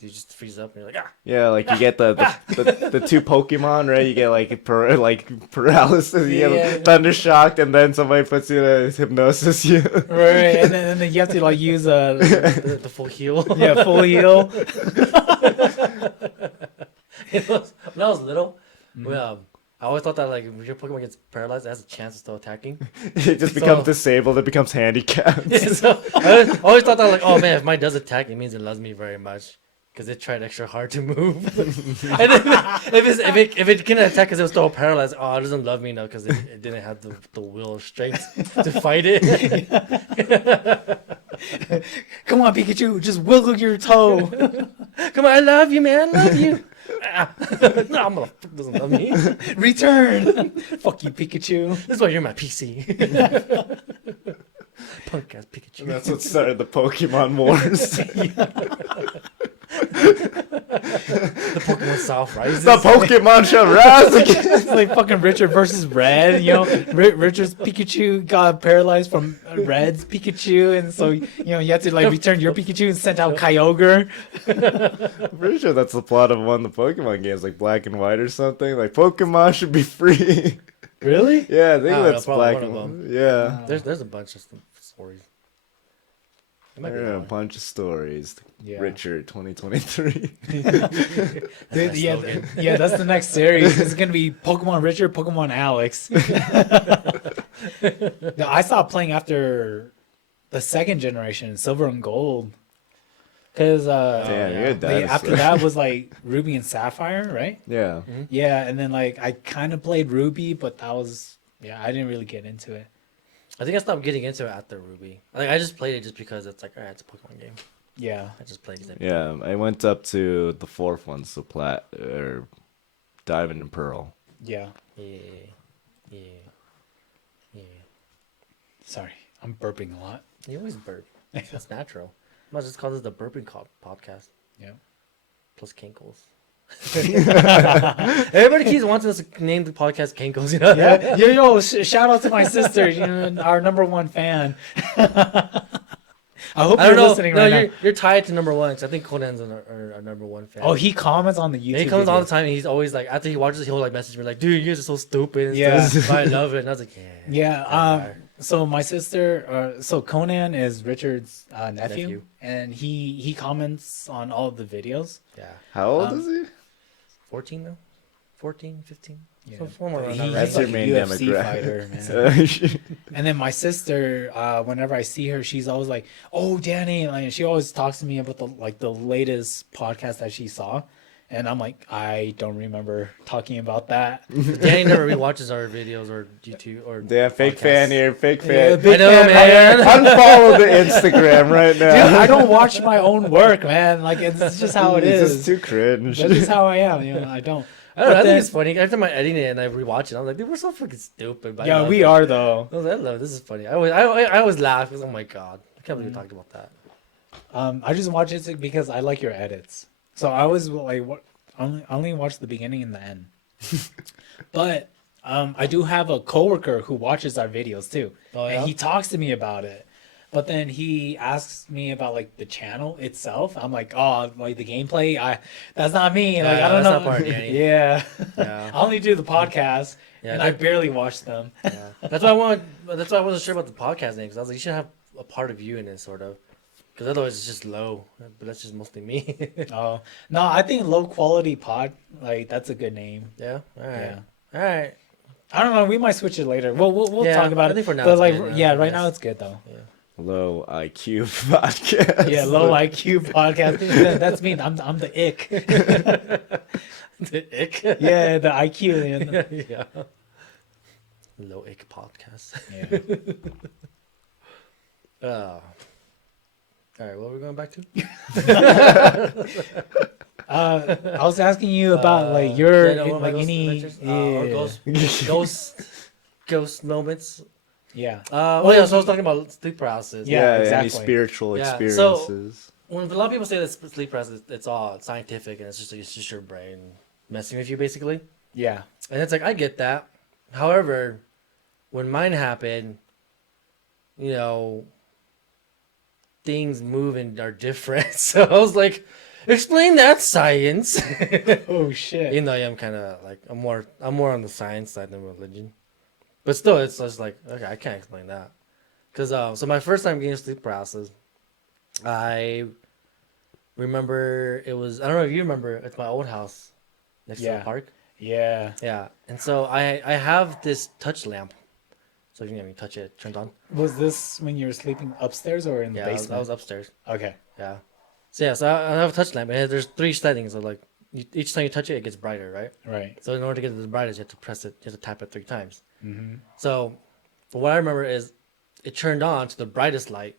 Do you just freeze up and you're like, ah? Yeah, like you get the 2 Pokemon, right? You get like paralysis, you get thundershocked, and then somebody puts you in a hypnosis. You Right, and then you have to like use the full heal. yeah, full heal. When I was little, I always thought that like if your Pokemon gets paralyzed, it has a chance of still attacking. it just becomes disabled. It becomes handicapped. Yeah, so I always thought that like, oh man, if mine does attack, it means it loves me very much. Because it tried extra hard to move. And then if it can attack because it was still paralyzed, oh, it doesn't love me now because it didn't have the will or strength to fight it. Come on, Pikachu, just wiggle your toe. Come on, I love you, man. I love you. No, motherfucker doesn't love me. Return. Fuck you, Pikachu. This is why you're my PC. Punk ass Pikachu. And that's what started the Pokemon Wars. The Pokemon South rises. The Pokemon shall rise again. It's like fucking Richard versus Red. Richard's Pikachu got paralyzed from Red's Pikachu, and so you have to like return your Pikachu and send out Kyogre. I'm pretty sure that's the plot of one of the Pokemon games, like Black and White or something. Like Pokemon should be free. Really? Yeah, I think I don't that's know, Black probably and one of White. Yeah. There's a bunch of stories. It might be There are a that one. bunch of stories. Yeah. Richard 2023. That's Yeah, my slogan. yeah, that's the next series. It's gonna be Pokemon Richard, Pokemon Alex. No, I stopped playing after the second generation, Silver and Gold, because Damn, you're a dinosaur. after that was like Ruby and Sapphire, right? Yeah. Yeah, and then like I kind of played Ruby, but that was I didn't really get into it. I think I stopped getting into it after Ruby. Like I just played it just because it's like, alright, it's a Pokemon game. Yeah, I just played it. Yeah, I went up to the 4th one, so Diamond and Pearl. yeah. Yeah. Sorry, I'm burping a lot. You always burp. That's natural. Might just call this the burping podcast. Yeah. Plus kinkles. Everybody keeps wanting us to name the podcast Kenko's. You know? Yeah. Shout out to my sister, our number one fan. I hope I you're don't know. listening No, right now. you're tied to number one because I think Conan's our number one fan. Oh, he comments on the YouTube. Yeah, he comes all the videos. time, and he's always like, after he watches, he'll like message me like, "Dude, you guys are so stupid." And Yeah. stuff. But I love it, and I was like, "Yeah." Yeah. So my sister, so Conan is Richard's nephew, and he comments on all of the videos. Yeah. How old is he? 14 now? 14, 15? Yeah. So somewhere around He's that That's range. your like a main UFC demographic. fighter, man. And then my sister, whenever I see her, she's always like, "Oh, Danny!" Like, she always talks to me about the latest podcast that she saw, and I'm like, I don't remember talking about that. Danny never rewatches our videos or YouTube or. Damn, fake podcasts. fan here, fake Yeah, fan. big I know, fan. man. Unfollow the Instagram right now. Dude, I don't watch my own work, man. Like it's just how it It's is. just too cringe. That's just how I am. I don't. I don't know. But I then- think it's funny. Every time I edit it and I rewatch it, I'm like, dude, we're so fucking stupid. But I Yeah, love we it. are though. I was like, I love it. This is funny. I always laugh because, oh my God. I can't believe we talked about that. I just watch it because I like your edits. So I was like, only watch the beginning and the end. But I do have a coworker who watches our videos too, Oh, yeah? and he talks to me about it. But then he asks me about like the channel itself. I'm like, oh, like the gameplay. That's not me. Like Yeah, I don't that's know. not part, Danny. Yeah, Yeah. I only do the podcast, Yeah, and I that- barely watch them. Yeah. That's why I wasn't sure about the podcast name because I was like, you should have a part of you in it, sort of. Because otherwise it's just low. But that's just mostly me. Oh no, I think low quality pod. Like that's a good name. Yeah. All right. Yeah. All right. I don't know. We might switch it later. We'll Yeah, talk about I it. think for now But it's like, good now, yeah, I right guess. now it's good though. Low IQ podcast. Yeah, low IQ podcast. That's me. I'm the ick. The ick. Yeah, the IQ. Yeah. Low ick podcast. Yeah. All right. What are we going back to? I was asking you about like your yeah, no, one of my like ghost any adventures? Or ghost moments. yeah. Well, yeah. So I was talking about sleep paralysis. Yeah, Any exactly. spiritual Yeah, so- experiences. When a lot of people say that sleep paralysis, it's all scientific and it's just your brain messing with you, basically. Yeah. And it's like, I get that. However, when mine happened, things move and are different. So I was like, explain that, science. Oh shit. Even though I am kind of like, I'm more on the science side than religion. But still, it's just like, okay, I can't explain that. Because, so my first time getting sleep paralysis, I remember it was, I don't know if you remember, it's my old house next to Yeah. the park. Yeah. Yeah, and so I have this touch lamp. So if you touch it, it turns on. Was this when you were sleeping upstairs or in the Yeah, I basement? was upstairs. Okay. Yeah. So yeah, so I have a touch lamp, and there's 3 settings. So like, each time you touch it, it gets brighter, right? Right. So in order to get it to the brightest, you have to press it, you have to tap it 3 times. Mm-hmm. So, but what I remember is, it turned on to the brightest light,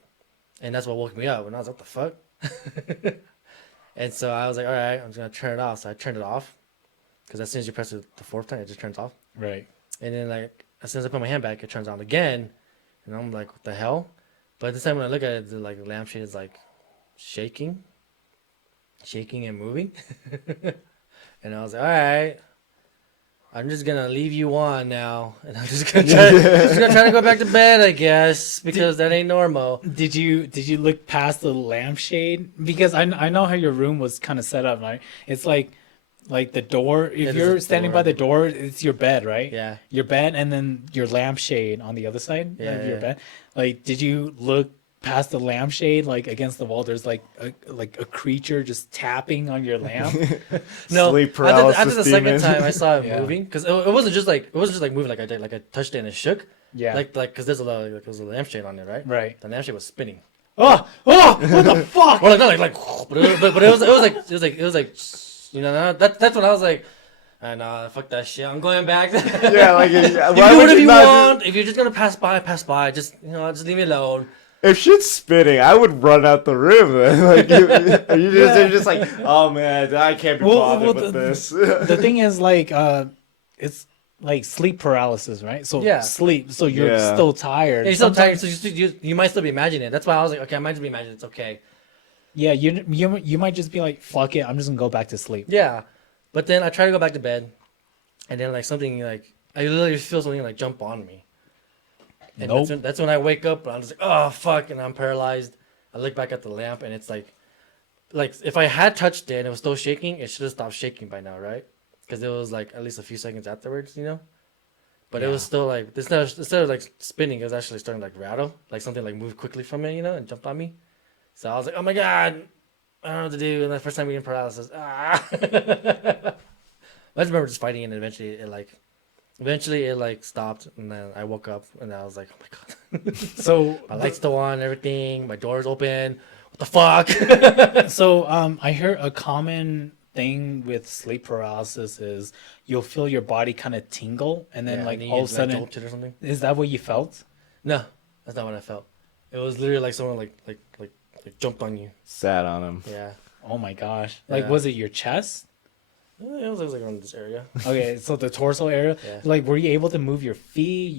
and that's what woke me up. And I was like, what the fuck? And so I was like, all right, I'm just gonna turn it off. So I turned it off, because as soon as you press it the 4th time, it just turns off. Right. And then like, as soon as I put my hand back, it turns on again, and I'm like, what the hell? But this time when I look at it, the lampshade is like shaking and moving. And I was like, all right, I'm just gonna leave you on now, and I'm just gonna try to go back to bed, I guess, because that ain't normal. Did you look past the lampshade? Because I know how your room was kind of set up, right? It's like the door. If there's you're a standing door. by the door, it's your bed, right? Yeah. Your bed, and then your lampshade on the other side Yeah, of your yeah. bed. Like, did you look past the lampshade, like against the wall? There's like a creature just tapping on your lamp. No, Sleep after the paralysis second demon. time I saw it Yeah. moving, because it wasn't just like moving like I did, like I touched it and it shook. Yeah. Like because there's a lampshade on it, right? Right. The lampshade was spinning. Oh, what the fuck? Or like not like but it was like that's when I was like, fuck that shit. I'm going back. Yeah, like You why do would whatever you not want. If you're just gonna pass by. Just just leave me alone. If shit's spinning, I would run out the room. Then. Like you're just like, oh man, I can't be bothered with this. The thing is, like, it's like sleep paralysis, right? So Yeah. sleep. So you're Yeah. still tired. Yeah, you're so tired, Sometimes- so you might still be imagining it. That's why I was like, okay, I might just be imagining it. It's okay. Yeah, you might just be like, fuck it, I'm just gonna go back to sleep. Yeah, But then I try to go back to bed, and then like something like I literally feel something like jump on me. And Nope. that's when I wake up, and I'm just like, oh fuck, and I'm paralyzed. I look back at the lamp, and it's like if I had touched it and it was still shaking, it should have stopped shaking by now, right? Because it was like at least a few seconds afterwards, you know. But it was still like instead of like spinning, it was actually starting to like rattle, like something like moved quickly from me, you know, and jumped on me. So I was like, oh my god, I don't know what to do. And the first time we in paralysis, I just remember just fighting, and eventually it like stopped, and then I woke up, and I was like, oh my god. So My light's still on, everything. My door's open. What the fuck? So I heard a common thing with sleep paralysis is you'll feel your body kind of tingle, and then like and all you, of a sudden, jolted or something. is that what you felt? No, that's not what I felt. It was literally like someone like jumped on you. Sat on him. Yeah. Oh my gosh! Like, Yeah. was it your chest? It was like around this area. Okay, so the torso area. Yeah. Like, were you able to move your feet?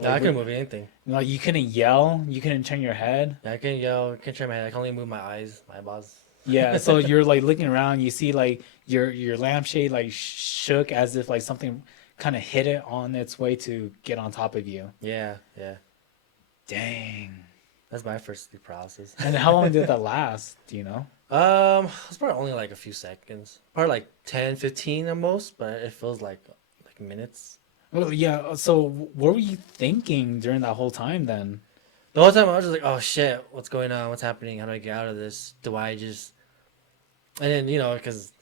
No, I couldn't move anything. Like, you couldn't yell. You couldn't turn your head. Yeah, I couldn't yell. I couldn't turn my head. I can only move my eyes, my eyeballs. Yeah. So you're like looking around. You see like your lampshade like shook as if like something kind of hit it on its way to get on top of you. Yeah. Dang. That's my first sleep paralysis. And how long did that last? Do you know? It's probably only like a few seconds. Probably like 10, 15 at most, but it feels like minutes. Well, yeah. So what were you thinking during that whole time then? The whole time I was just like, oh shit, what's going on? What's happening? How do I get out of this? Do I just... And then, you know, because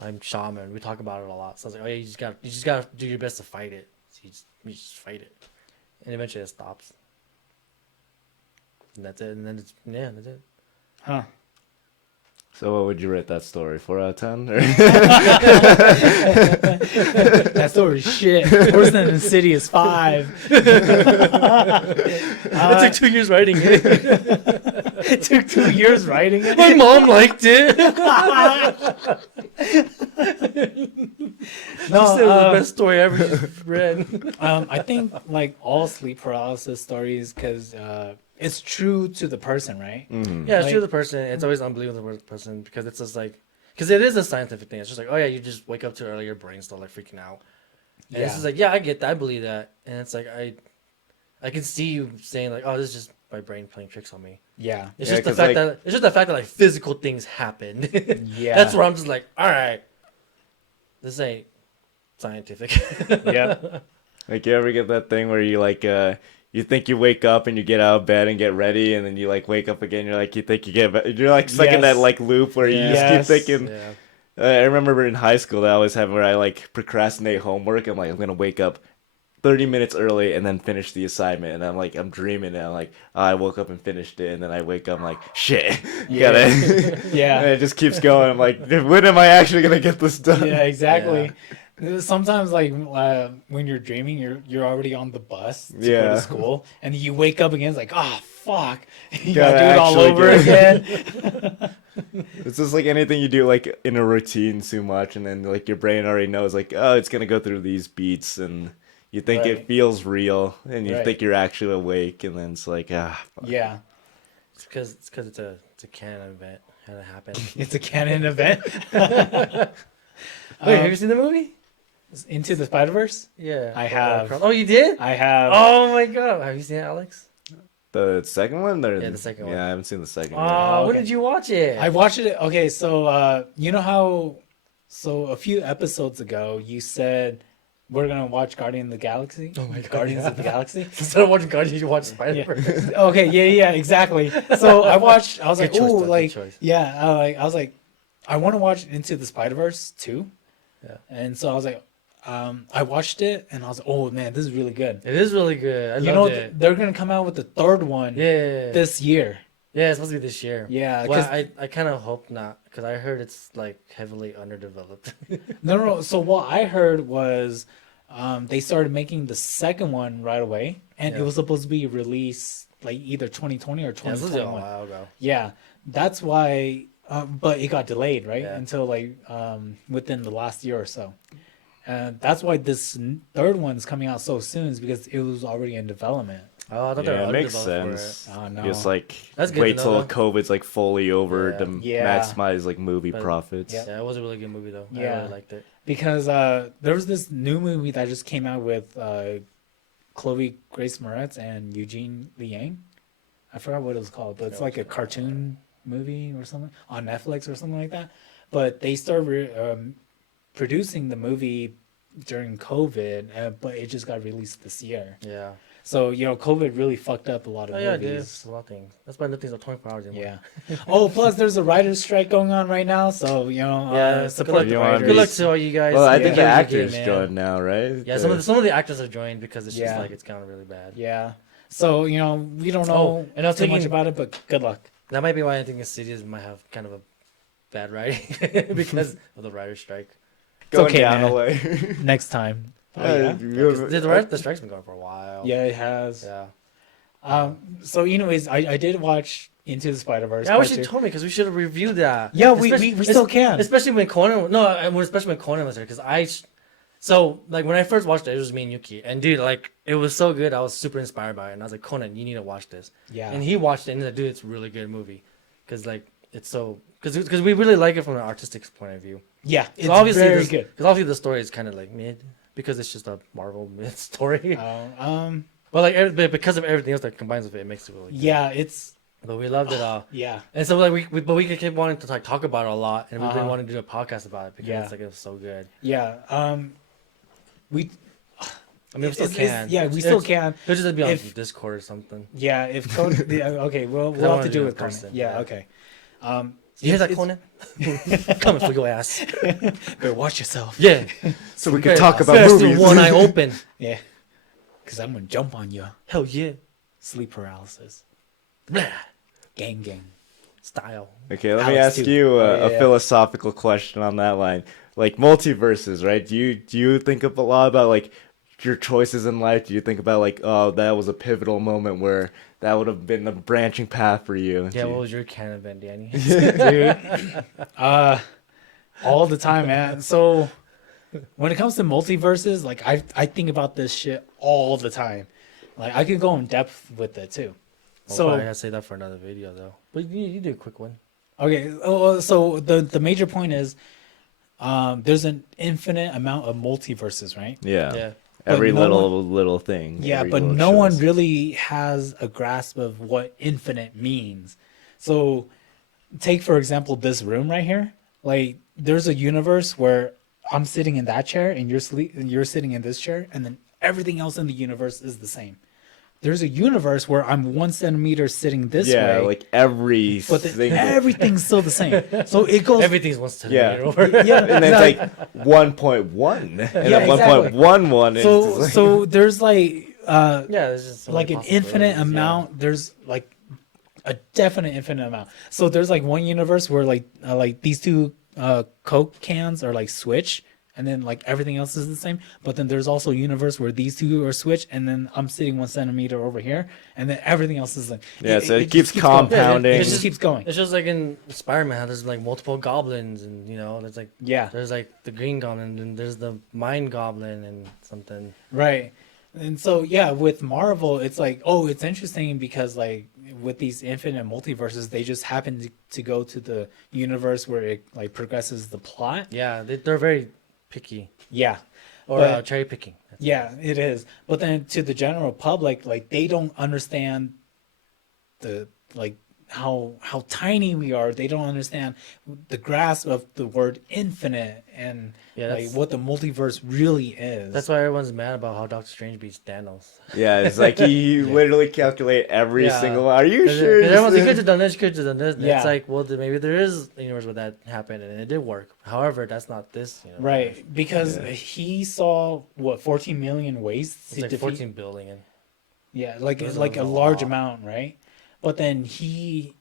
I'm shaman, we talk about it a lot. So I was like, oh yeah, you just gotta do your best to fight it. So you just fight it. And eventually it stops. And that's it. And then that's it. Huh. So what would you rate that story? 4 out of 10? That story's shit. Worse than Insidious 5. It took 2 years writing it. It took 2 years writing it. My mom liked it. No, She said it was the best story I ever read. I think like all sleep paralysis stories, because it's true to the person, right? Mhm. Yeah, it's Like- true to the person. It's always unbelievable to the person because it's just like, because it is a scientific thing. It's just like, oh yeah, you just wake up too early, your brain's still like freaking out. And it's Yeah. just like, yeah, I get that, I believe that. And it's like, I can see you saying like, oh, this is just my brain playing tricks on me. Yeah. It's Yeah, just the 'cause, fact like- that like physical things happen. Yeah. That's where I'm just like, all right, this ain't scientific. Yeah. Like, you ever get that thing where you like you think you wake up and you get out of bed and get ready, and then you like wake up again, you're like, you think you you're like stuck in that Yes. like loop where you just Yes. keep thinking. Yeah. I remember in high school that I always have where I like procrastinate homework. I'm like, I'm gonna wake up 30 minutes early and then finish the assignment, and I'm dreaming, and I'm like, oh, I woke up and finished it, and then I wake up, I'm like, shit, Yeah. gotta. Yeah. And it just keeps going. I'm like, when am I actually gonna get this done? Yeah, exactly. Sometimes, like when you're dreaming, you're already on the bus to go Yeah. to school, and you wake up again. It's like, oh fuck, you Gotta gotta do it all actually over get again. It's just like anything you do like in a routine too much, and then like your brain already knows like, oh, it's gonna go through these beats, and you think Right. it feels real, and you Right. think you're actually awake, and then it's like, fuck. Yeah, It's because it's a canon event. Had it happen. it's a canon event. Wait, have you seen the movie? Into the Spiderverse. Yeah. I have. Oh, you did? I have. Oh my god. Have you seen it, Alex? The second one? Yeah, the second one. Yeah, I haven't seen the second one. Oh, when okay. did you watch it? I watched it. Okay, so you know how? So a few episodes ago, you said we're gonna watch Guardian of the Galaxy. Oh my God, Guardians yeah. of the Galaxy. Instead of watching Guardians, you watch Spiderverse. Okay, yeah, exactly. So I watched. I was Good like, choice, oh, though, good like, choice. yeah. I was like, I want to watch Into the Spider-Verse too. Yeah. And so I was like, I watched it, and I was like, oh man, this is really good. It is really good. I You know, loved it. they're gonna come out with the third one Yeah. this year. Yeah, it's supposed to be this year. Yeah, Well, 'cause- I kind of hope not, because I heard it's like heavily underdeveloped. No. So what I heard was, they started making the second one right away, and Yeah. it was supposed to be released like either 2020 or Yeah, this was a 2021. while ago. Yeah, that's why. But it got delayed, right? Yeah. Until like within the last year or so. That's why this third one's coming out so soon, is because it was already in development. Oh, I thought they were Yeah, it makes underdeveloped for sense. Oh, no. Just like That's good wait to know, till COVID's like fully over Yeah. to Yeah. maximize like movie But- profits. Yeah. Yeah, it was a really good movie though. I Yeah. really liked it. Because there was this new movie that just came out with Chloe Grace Moretz and Eugene Liang. I forgot what it was called, but it's like a cartoon movie or something on Netflix or something like that. But they started producing the movie during COVID, but it just got released this year. Yeah. So, you know, COVID really fucked up a lot of Oh yeah, dude. movies. It's a lot of things. That's why nothing's up 24 hours anymore. Yeah. Oh, plus there's a writer's strike going on right now, so you know, Yeah, support good the luck- writers. Good luck to all you guys. Well, I Yeah. think the Give it a actors game, man. joined now, right? Yeah, some of the actors have joined because it's just Yeah. like it's kind of really bad. Yeah. So you know, we don't know Oh, and I was too much thinking- about it, but good luck. That might be why I think Insidious might have kind of a bad writing because of the writer's strike. Going okay, down man. a way. Next time. Oh, Yeah, yeah. 'Cause the strike's been going for a while. Yeah, it has. Yeah. So, anyways, I did watch Into the Spider-Verse. Yeah, I wish part you two. told me because we should have reviewed that. Yeah, Especially- we still can. Especially when Conan, no, especially when Conan was there, because so like when I first watched it, it was me and Yuki, and dude, like it was so good, I was super inspired by it, and I was like, Conan, you need to watch this. Yeah. And he watched it, and he's like, dude, it's a really good movie, because like it's so, because we really like it from an artistic point of view. Yeah, it's Obviously, very good. Because obviously the story is kind of like mid, because it's just a Marvel mid story. But But like, but because of everything else that combines with it, it makes it really good. yeah, it's But we loved it all. yeah. And so like we could keep wanting to like talk about it a lot, and we've been Uh-huh. wanting to do a podcast about it because Yeah. it's like it was so good. Yeah. We I mean, we still it's- can. yeah, we still can. It'll just be on If- Discord or something. Yeah, if Conan, okay, we'll I have wanna to do do it it in with Conan. person, Yeah, yeah. okay. You hear that, it's- Conan? Coming for your ass. But watch yourself. Yeah. So we can talk about Best movies. with one eye open. Yeah. Because I'm going to jump on you. Hell yeah. Sleep paralysis. Blah. Gang. Style. Okay, let me Alex, ask too. you Oh, a yeah. philosophical question on that line. Like multiverses, right? Do you think of a lot about like your choices in life? Do you think about like, oh, that was a pivotal moment where that would have been a branching path for you? Yeah, Do what you- was your canon event, Danny? Dude. All the time, man. So when it comes to multiverses, like I think about this shit all the time. Like I could go in depth with it too. So I So gotta say that for another video though. But you do a quick one. okay, so the major point is there's an infinite amount of multiverses, right? Yeah. Yeah. Every But no little thing. Yeah, every but little no one choice. really has a grasp of what infinite means. So, take for example this room right here. Like, there's a universe where I'm sitting in that chair and you're sitting in this chair, and then everything else in the universe is the same. There's a universe where I'm 1 centimeter sitting this Yeah, way, like every but then single. everything's still the same. So it goes. Everything's one to Yeah. over. Yeah, and then it's like 1.1, and Yeah, then exactly. 1.11 is so just like, so there's like Yeah, there's just so like many an infinite possibilities, yeah. amount. There's like a definite infinite amount. So there's like one universe where like these two Coke cans are like switch, and then like everything else is the same. But then there's also a universe where these two are switch, and then I'm sitting 1 centimeter over here, and then everything else is like Yeah, so it just keeps going. compounding. It It's just just- keeps going. It's just like in Spider-Man, how there's like multiple goblins, and you know, there's like Yeah, there's like the Green Goblin, and there's the Mind Goblin, and something. right. And so yeah, with Marvel, it's like, oh, it's interesting because like with these infinite multiverses, they just happen to go to the universe where it like progresses the plot. Yeah, they're very picky Yeah. or But- cherry picking. Yeah, it is. But then to the general public, like they don't understand the like how tiny we are. They don't understand the grasp of the word infinite and Yeah, like that's- what the multiverse really is. That's why everyone's mad about how Doctor Strange beats Thanos. Yeah, it's like you literally calculate every Yeah. single. Are you Because sure? everyone's like, you could have done this, you could have done this. And Yeah. It's like, well, then maybe there is a universe where that happened and it did work. However, that's not this. You know, right, because Yeah. he saw what 14 million ways It's to like defeat. 14 billion. Yeah, like Those like are a a large lot. amount, right? But then he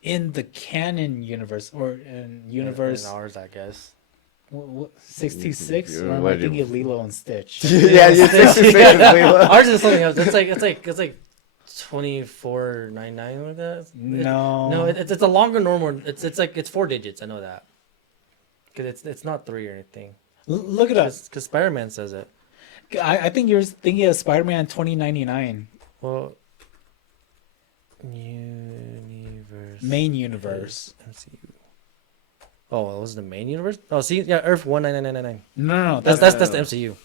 in the canon universe or in universe In ours, I guess. 66, Yeah, or am I what do you- thinking of Lilo and Stitch? Yeah, you're 66 Layla. Ours is something else. It's like 24.99 like that. No, It's a longer normal. It's like it's 4 digits. I know that. Cause it's not 3 or anything. Look it up. Because Spider-Man says it. I think you're thinking of Spider-Man 2099 Well, universe. main universe. MCU. Oh, was it the main universe? Oh, see, yeah, Earth 1999. No, That's the MCU.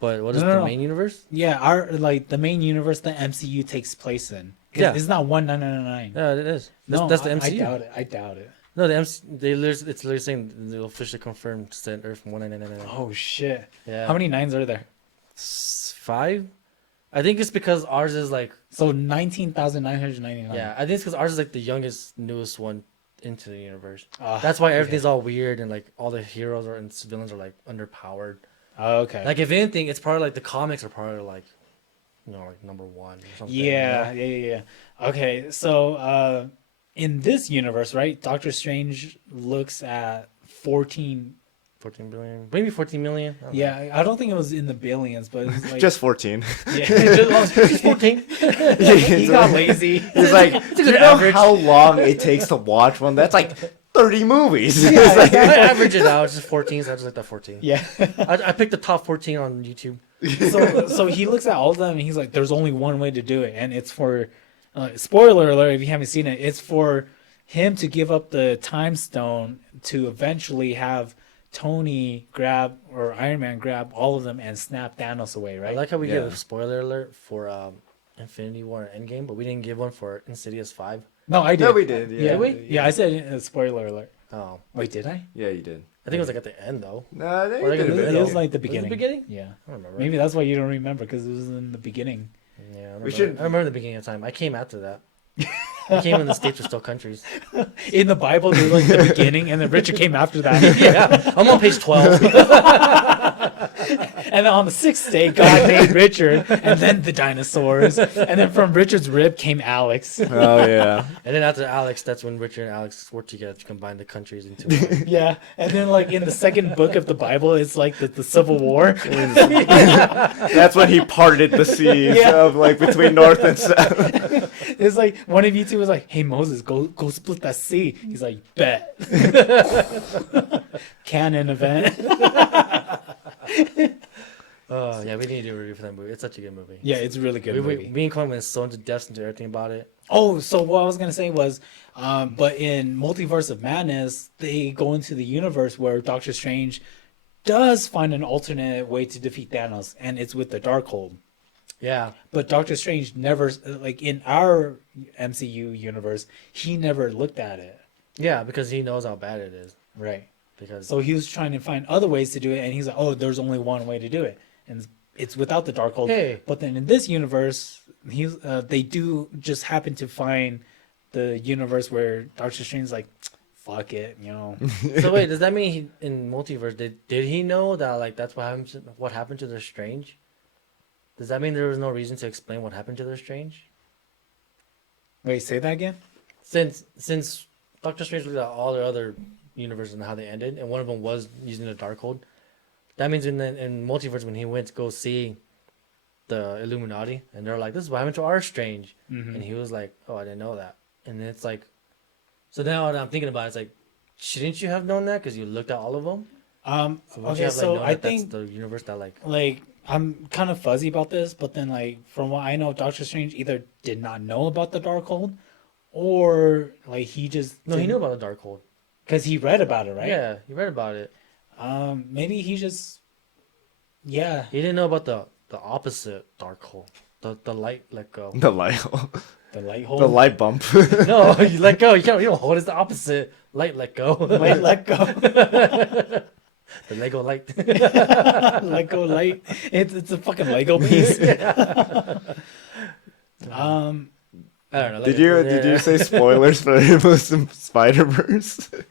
But what is No, the no. main universe? yeah, our like the main universe the MCU takes place in. 'Cause Yeah. it's not 1999. Yeah, it is. No, That's the I MCU. doubt it. I doubt it. No, the MC. It's literally saying they officially confirmed set Earth 1999. Oh shit! Yeah. How many nines are there? 5? I think it's because ours is like. So 19,999. Yeah, I think it's because ours is like the youngest, newest one into the universe. Ah, That's why okay. everything's all weird and like all the heroes and villains are like underpowered. Oh, okay. Like if anything, it's probably like the comics are probably like, like number 1 or something. Yeah. Okay, so in this universe, right? Doctor Strange looks at 14. 14 billion, maybe 14 million. I don't know. Yeah, I don't think it was in the billions, but it was like Just 14. yeah. Just 14. He got lazy. It's like, a do good you know average. how long it takes to watch one? That's like 30 movies. I It's like- average it out. It's just 14, so I just like that 14. Yeah. I picked the top 14 on YouTube. So he looks at all of them and he's like, "There's only one way to do it, and it's for." Spoiler alert! If you haven't seen it, it's for him to give up the time stone to eventually have Tony grab or Iron Man grab all of them and snap Thanos away. I Right? like how we Yeah. gave a spoiler alert for Infinity War and Endgame, but we didn't give one for Insidious 5. No, I did. No, we did. Yeah. Yeah, Did we? Yeah, I said spoiler alert. Oh, Wait, did I? Yeah, you did. I think it was like at the end though. No, they Or like did in a the bit. It was middle. like the Was it the beginning. beginning? Yeah. I don't remember. Maybe that's why you don't remember because it was in the beginning. Yeah, I remember. We should- I remember the beginning of time. I came after that. I came when the states were still countries. In the Bible, there's like the beginning, and then Richard came after that. Yeah, I'm on page 12. And then on the sixth day, God made Richard, and then the dinosaurs, and then from Richard's rib came Alex. Oh, yeah. And then after Alex, that's when Richard and Alex worked together to combine the countries into one. Yeah, and then like in the second book of the Bible, it's like the Civil War. That's when he parted the seas Yeah. of like between north and south. It's like one of you two was like, "Hey Moses, go split that sea." He's like, "Bet." Canon event. Oh, yeah, we need to do a review for that movie. It's such a good movie. Yeah, it's a really good movie. Me and Colin went so into depth into everything about it. Oh, so what I was gonna say was, but in Multiverse of Madness, they go into the universe where Doctor Strange does find an alternate way to defeat Thanos, and it's with the Darkhold. Yeah. But Doctor Strange never, like in our MCU universe, he never looked at it. Yeah, because he knows how bad it is. Right. Because So he was trying to find other ways to do it, and he's like, "Oh, there's only one way to do it, and it's without the Darkhold." Hey. But then in this universe, they do just happen to find the universe where Doctor Strange's like, "Fuck it," you know. So wait, does that mean in Multiverse did he know that like that's what happened to the Strange? Does that mean there was no reason to explain what happened to the Strange? Wait, say that again. Since Doctor Strange looked at all the other universes and how they ended, and one of them was using the Darkhold, that means in Multiverse when he went to go see the Illuminati, and they're like, "This is what happened to our Strange," and he was like, "Oh, I didn't know that." And it's like, so now when I'm thinking about it, it's like, shouldn't you have known that because you looked at all of them? So wouldn't you Okay, have, so known I that that's think the universe that like. I'm kind of fuzzy about this, but then like from what I know, Doctor Strange either did not know about the Darkhold, or like he just No, he knew about the Darkhold. because he read about it, right? Yeah, he read about it. Maybe he just, yeah. He didn't know about the opposite Darkhold. The light let go. The light, The light hole. the light bump. No, you let go. You don't hold. It's the opposite. Light let go. Light let go. The Lego light. Let go light. It's a fucking Lego piece. I don't know. Did you say spoilers for Spiderverse?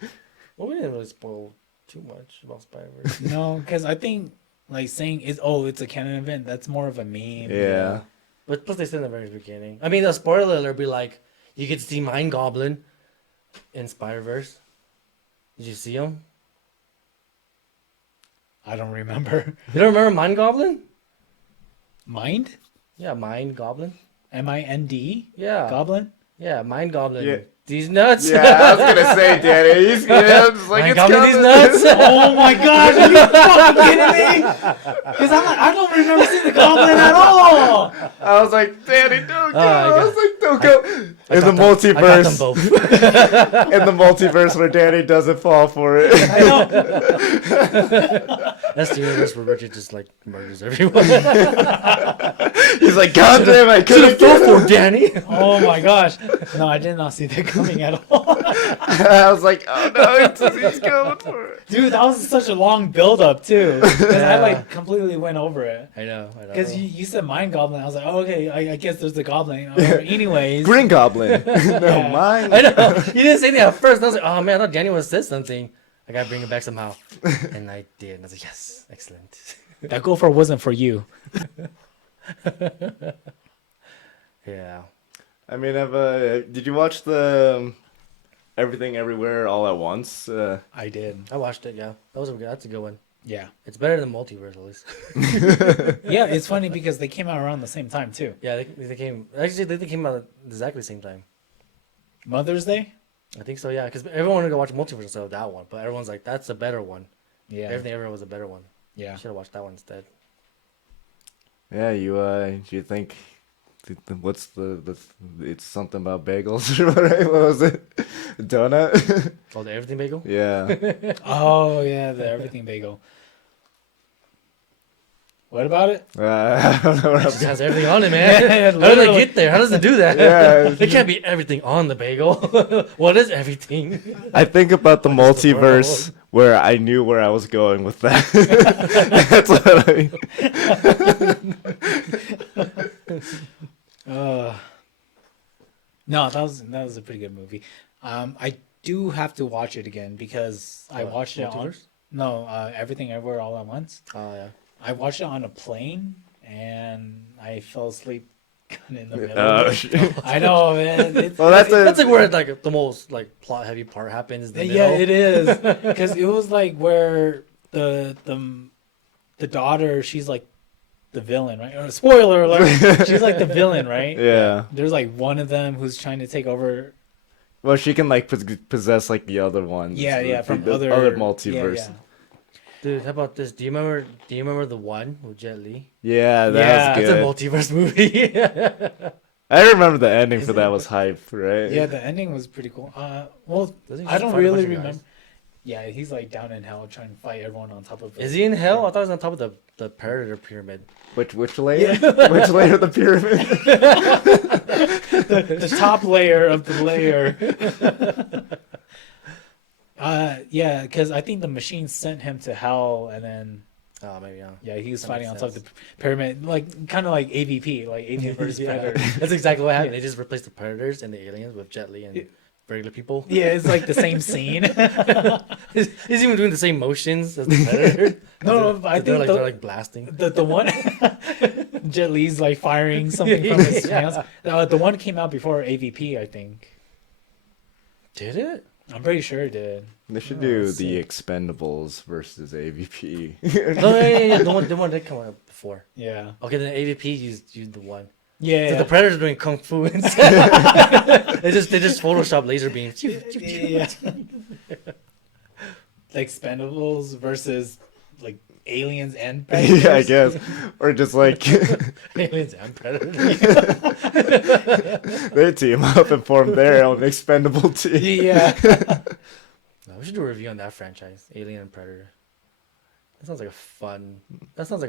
Well, we didn't really spoil too much about Spiderverse. No, because I think like saying it's a canon event. That's more of a meme. Yeah. But plus they said in the very beginning. I mean, the spoiler alert be like, you could see Mind Goblin in Spiderverse. Did you see him? I don't remember. You don't remember Mind Goblin? Mind? Yeah, Mind Goblin. Mind? Yeah. Goblin? Yeah, Mind Goblin. Yeah. these nuts. Yeah, I was gonna say, Danny. He's yeah, just like Ryan it's Goblin, these coming. nuts. Oh my gosh, are you fucking kidding me? Because I don't remember seeing the Goblin at all. I was like, Danny, don't go. I I was like, don't go. In the I got them multiverse, both. in the multiverse where Danny doesn't fall for it. I know. That's the universe where Richard just like murders everyone. He's like, God damn, I Should couldn't have go fell for Danny. Oh my gosh. No, I did not see that coming at all. I was like, oh no, he's going for it. Dude, that was such a long build up too. Because I Yeah. like completely went over it. I know. Because you said Mind Goblin. I was like, oh, okay, I guess there's the Goblin. Anyways. Green Goblin. No, Yeah. mine. I know. You didn't say that at first. I was like, oh man, I thought Danny would have said something. I gotta bring it back somehow. And I did. And I was like, yes, excellent. That gopher wasn't for you. Yeah. I mean, did you watch the Everything Everywhere All at Once? I did. I watched it, yeah. That's a good one. Yeah. It's better than Multiverse, at least. Yeah, it's funny because they came out around the same time too. Yeah, they came out at exactly the same time. Mother's Day? I think so, yeah. Because everyone wanted to go watch Multiverse instead of that one. But everyone's like, that's a better one. Yeah. Everything Everywhere was a better one. Yeah. Should have watched that one instead. Yeah, do you think it's something about bagels or what was it? Donut? Oh, the Everything Bagel? Yeah. Oh, yeah, the everything bagel. What about it? I don't know what It I'm has everything on it, man. Yeah, How did literally. they get there? How does it do that? Yeah. It can't be everything on the bagel. What is everything? I think about the What is the multiverse where I knew where I was going with that. That's what No, that was a pretty good movie. I do have to watch it again because I What, watched it on Multiverse? Everything Everywhere All at Once. Oh, yeah. I watched it on a plane and I fell asleep kind of in the middle. Oh, of it. I know, man. It's, Well, that's That's like where like the most like plot heavy part happens. Is the yeah, middle. it is because it was like where the daughter, she's like the villain, right? Or, spoiler alert, she's like the villain, right? Yeah. There's like one of them who's trying to take over. Well, she can like possess like the other ones. Yeah, from the other multiverse. Yeah, Dude, how about this? Do you remember the one with Jet Li? Yeah, that Yeah, was It's a good. multiverse movie. I remember the ending for that was hype, right? yeah. The ending was pretty cool. Well, Doesn't he I just don't fight a bunch really of guys? remember. Yeah, he's like down in hell trying to fight everyone on top of. Is he in hell? I thought he was on top of the Predator pyramid. Which layer? Which layer of the pyramid? the top layer of the layer? Yeah, because I think the machine sent him to hell, and then Oh, maybe yeah. yeah, he was That fighting makes on top of sense. the pyramid, like kind of like AVP, like Alien versus Yeah. Predator. That's exactly what happened. They just replaced the Predators and the aliens with Jet Li and regular people. Yeah, it's like the same scene. He's even doing the same motions as the Predator. No, but I think they're like blasting. the one Jet Li's like firing something from his Yeah. hands. The one came out before AVP, I think. Did it? I'm pretty sure it did. They should Oh, do let's the see. Expendables versus AVP. Oh yeah. The one did come out before. Yeah. Okay, then AVP used the one. Yeah. So the Predator's doing kung fu instead. they just Photoshop laser beams. Yeah. Like Expendables versus like aliens and predators. Yeah, I guess. Or just like Aliens and Predators. they team up and form their own expendable team. Yeah. No, we should do a review on that franchise, Alien and Predator. That sounds like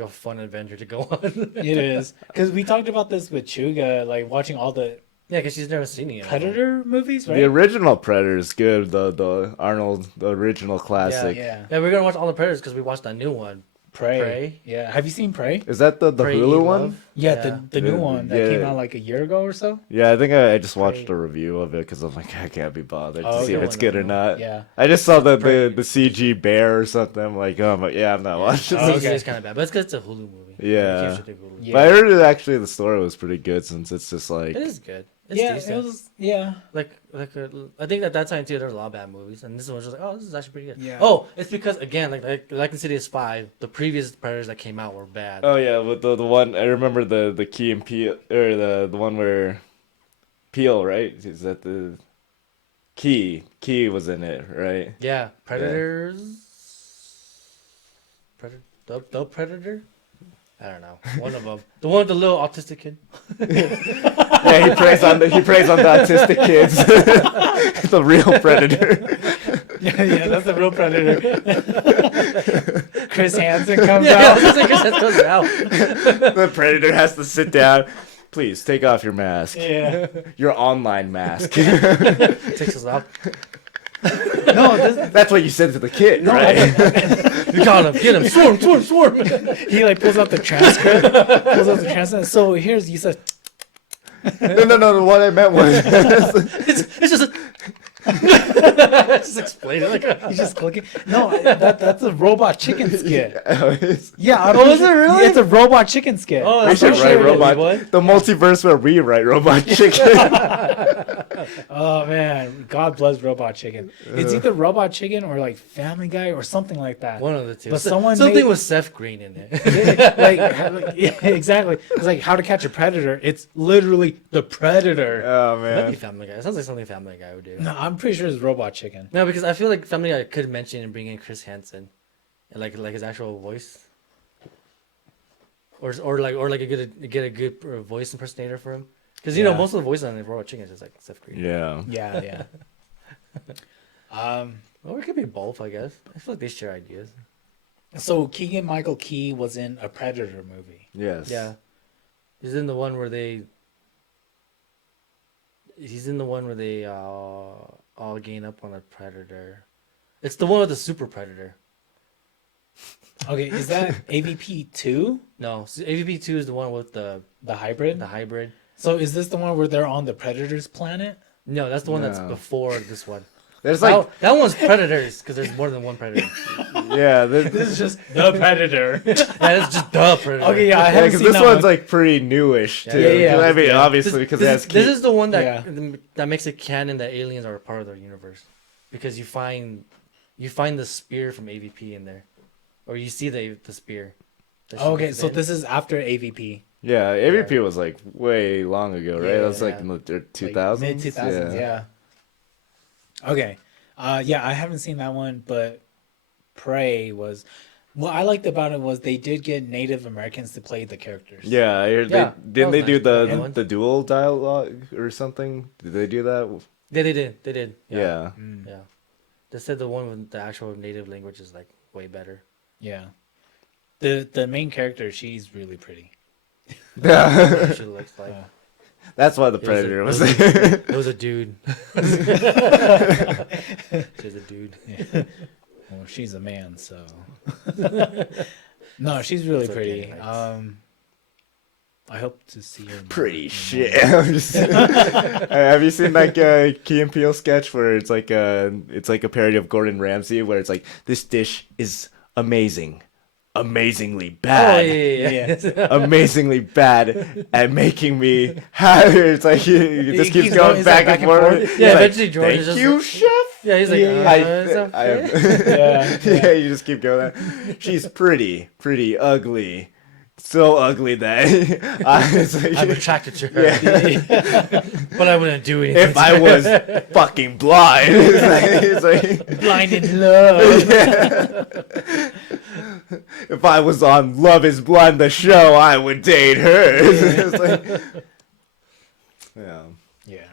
a fun adventure to go on. It is. Because we talked about this with Chuga, like watching all the Yeah, because she's never seen it. Predator movies, right? The original Predator is good. The Arnold, the original classic. Yeah. Yeah, we're gonna watch all the Predators because we watched that new one. Prey. Prey? Yeah. Have you seen Prey? Is that the Prey, Hulu Eat one? Love? Yeah, the new one that Yeah. came out like a year ago or so. Yeah, I think I just watched Prey. a review of it because I'm like, I can't be bothered Oh, to see if okay. it's good or not. Yeah. I just saw the Prey. CG bear or something. I'm like, oh, yeah, I'm not watching Oh, this. okay. It's kind of bad, but it's because it's a Hulu movie. Yeah. You can't take Hulu. Yeah. But I heard actually the story was pretty good since it's just like, It is good. It's Yeah, decent. it was. Yeah. I think at that time too, there was a lot of bad movies, and this one was just like, oh, this is actually pretty good. Yeah. Oh, it's because again, like Insidious 5, the previous Predators that came out were bad. oh yeah, with the one I remember the Key and Peele or the one where Peele, right? Is that the Key was in it, right? Yeah, Predators. The Predator. I don't know. One of them. The one with the little autistic kid. Yeah, he preys on the autistic kids. The real Predator. Yeah, that's the real Predator. Chris Hansen comes Yeah, out. I was like, that goes out. The Predator has to sit down. Please take off your mask. Yeah. Your online mask. Takes us out. No, That's what you said to the kid, right? You got him. Get him. Swarm. he like pulls out the transcript. So here's you said. No. What I meant was It's just. Just explain it. Like, He's just clicking. No, that's a robot chicken skit. it's- Yeah, is it really? It's a robot chicken skit. Oh, we that's should so write sure. robot. What? The multiverse where we write robot chicken. Oh man, God bless Robot Chicken. It's either Robot Chicken or like Family Guy or something like that. One of the two. But someone something made- with Seth Green in it. Yeah, exactly. It's like How to Catch a Predator. It's literally the Predator. Oh Might be man. Family Guy. It sounds like something Family Guy would do. No, I'm pretty sure it's Robot Chicken. No, because I feel like Family Guy could mention and bring in Chris Hansen, and like his actual voice, or like get a good voice impersonator for him. Because you know Yeah. most of the voices on the Robot Chicken is just like Seth Green. Yeah. Yeah. Or it could be both, I guess. I feel like they share ideas. So Keegan Michael Key was in a Predator movie. Yes. Yeah, he's in the one where they. He's in the one where they all gain up on a predator. It's the one with the super predator. Okay, is that AVP 2? No, AVP 2 is the one with the hybrid? hybrid. So is this the one where they're on the Predator's planet? No, that's the one that's No. before this one. There's like That one's predators because there's more than one predator. yeah. This is just the Predator. Yeah, it's just the predator. Okay, yeah, I Yeah, haven't because seen this that one's one. like pretty newish too. Yeah. I mean, Yeah. obviously because it has this is the one that Yeah. that makes it canon that aliens are a part of their universe, because you find the spear from AVP in there, or you see the spear. that she Okay, puts so in. this is after AVP. Yeah, AVP was like way long ago, right? Yeah, That was like yeah. in the 2000s. Mid 2000s, yeah. Okay. Yeah, I haven't seen that one, but Prey was. What I liked about it was they did get Native Americans to play the characters. Yeah, I heard Yeah, didn't they that do was nice. the Yeah. the dual dialogue or something? Did they do that? Yeah, they did. Yeah. Yeah. They said the one with the actual native language is like way better. Yeah. The main character, she's really pretty. What she looks like. Yeah. That's why the It was a- Predator it was was there. It was a dude. She's a dude. Well, she's a man, so. No, she's really It's pretty. okay, nice. I hope to see her. Pretty in shit. more. I'm just- Have you seen like a Key and Peele sketch where it's like a parody of Gordon Ramsay where it's like, this dish is amazing, amazingly Oh bad. yeah. Amazingly bad at making me happy. It's like he just keeps keeps going going, back, back and and forth. forth. He's Yeah, like, eventually George thank is just you, like- chef. Yeah, he's like, Yeah, it's okay. Yeah. You just keep going. She's pretty ugly. So ugly that it's like, I'm attracted to her. But I wouldn't do anything. if I was fucking blind. It's like, Blind in love. if I was on Love Is Blind, the show, I would date her. It's like, yeah. Yeah.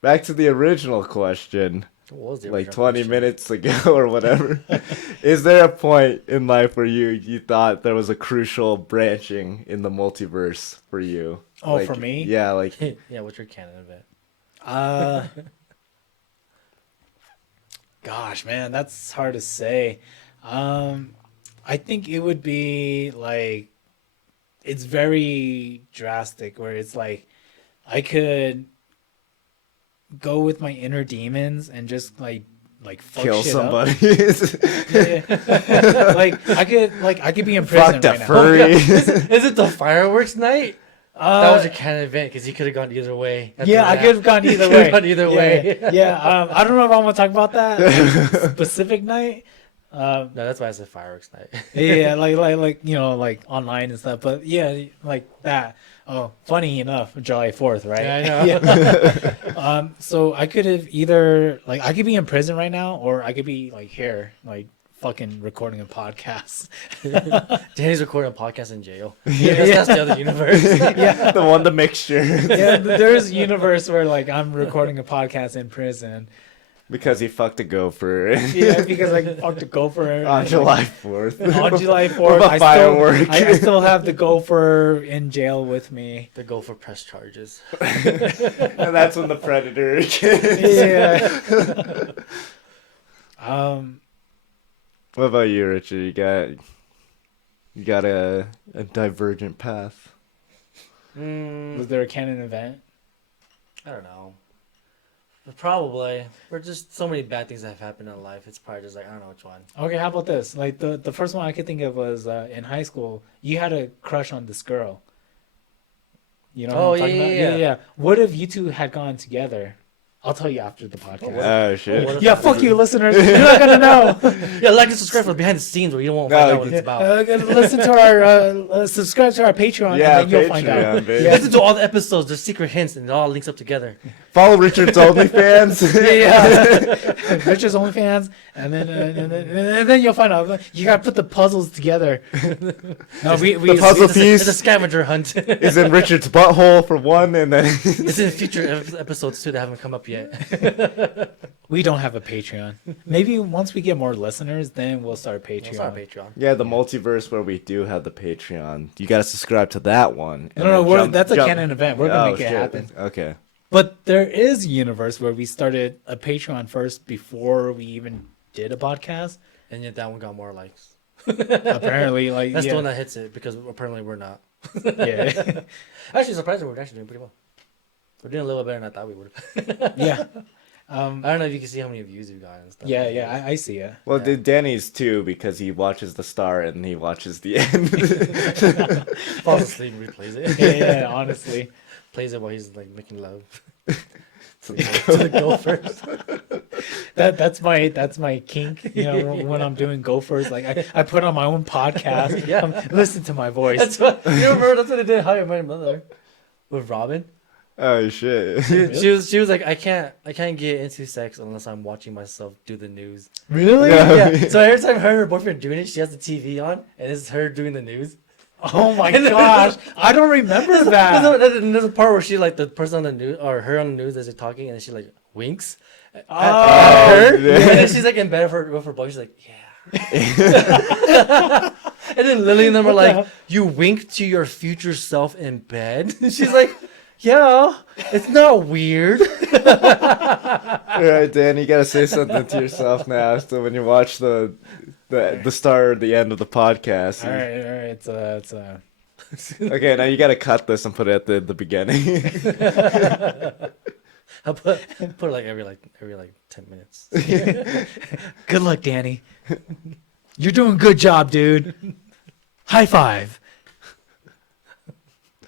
Back to the original question. What was the Like original 20 question? minutes ago or whatever. Is there a point in life where you thought there was a crucial branching in the multiverse for you? Oh, Like, for me? Yeah, like Yeah, what's your canon of it? Gosh, man, that's hard to say. I think it would be like, it's very drastic where it's like, I could go with my inner demons and just like fuck kill shit somebody. up. Yeah. like I could be in prison Fuck the right now. furry. Is it the fireworks night? That was your canon event because he could have gone either way. after Yeah, I that. could have gone either Could've way. gone either Yeah, way. Yeah, I don't know if I want to talk about that specific night. No, that's why I said fireworks night. Yeah, like like online and stuff. But yeah, like that. Oh, funny enough, July 4th, right? Yeah, I know. So I could have either like I could be in prison right now, or I could be like here, like fucking recording a podcast. Danny's recording a podcast in jail. Yeah, That's the other universe. yeah. The mixture. Yeah, there's a universe where like I'm recording a podcast in prison. Because he fucked a gopher. Yeah, because I fucked a gopher On July 4th. On July 4th, With a firework. I still have the gopher in jail with me. They go for press charges. And that's when the predator Yeah. What about you, Richard? You got a divergent path. Was there a canon event? I don't know. Probably. Or just so many bad things that have happened in life. It's probably just like, I don't know which one. Okay, how about this? Like the first one I could think of was in high school. You had a crush on this girl. You know what I'm talking about? Yeah. What if you two had gone together? I'll tell you after the podcast. Oh, shit. Yeah, fuck you, listeners. You're not gonna know. Yeah, like and subscribe for behind the scenes where you won't find out what it's about. Listen to our subscribe to our Patreon, Yeah, and then you'll find out. Patreon, babe. Yeah. Listen to all the episodes. There's secret hints, and it all links up together. Follow Richard's OnlyFans. Yeah. Richard's OnlyFans, and then you'll find out. You gotta put the puzzles together. No, we The puzzle piece It's a scavenger hunt. is in Richard's butthole for one, and then It's in future episodes too that haven't come up yet. we don't have a Patreon. Maybe once we get more listeners, then we'll start a Patreon. It's not Patreon. yeah, the multiverse where we do have the Patreon. You gotta subscribe to that one. and No, then that's a jump- canon event. We're gonna Oh, make it shit. happen. Okay. But there is a universe where we started a Patreon first before we even did a podcast. And yet that one got more likes. Apparently, like That's yeah. the one that hits it because apparently we're not. Yeah. Actually, surprisingly, we're actually doing pretty well. We're doing a little better than I thought we would have. Yeah. I don't know if you can see how many views we've gotten and stuff. Yeah, I see it. Well, Yeah. Danny's too because he watches the start and he watches the end. Falls asleep and replays it. Yeah, honestly. Plays it while he's like making love So to the gophers. That's my kink. You know, when I'm doing gophers, like I put on my own podcast. Yeah. Listen to my voice. That's what you remember. That's what they did. How I Met Your Mother with Robin. Oh shit! She was like, I can't get into sex unless I'm watching myself do the news. Really? Yeah. Yeah. So every time her and her boyfriend doing it, she has the TV on and it's her doing the news. Oh my gosh, I don't remember that. There's a part where she like the person on the news or her on the news as they're talking and she like winks at Oh, her yeah. and then she's like in bed with her boy. She's like, yeah. And then Lily and them are What the like, hell? you wink to your future self in bed. She's like, yeah, it's not weird. All right, Dan, you gotta say something to yourself now. So when you watch the start or the end of the podcast, All right. It's okay, now you gotta cut this and put it at the beginning. I put it like every 10 minutes. Good luck, Danny. You're doing a good job, dude. High five.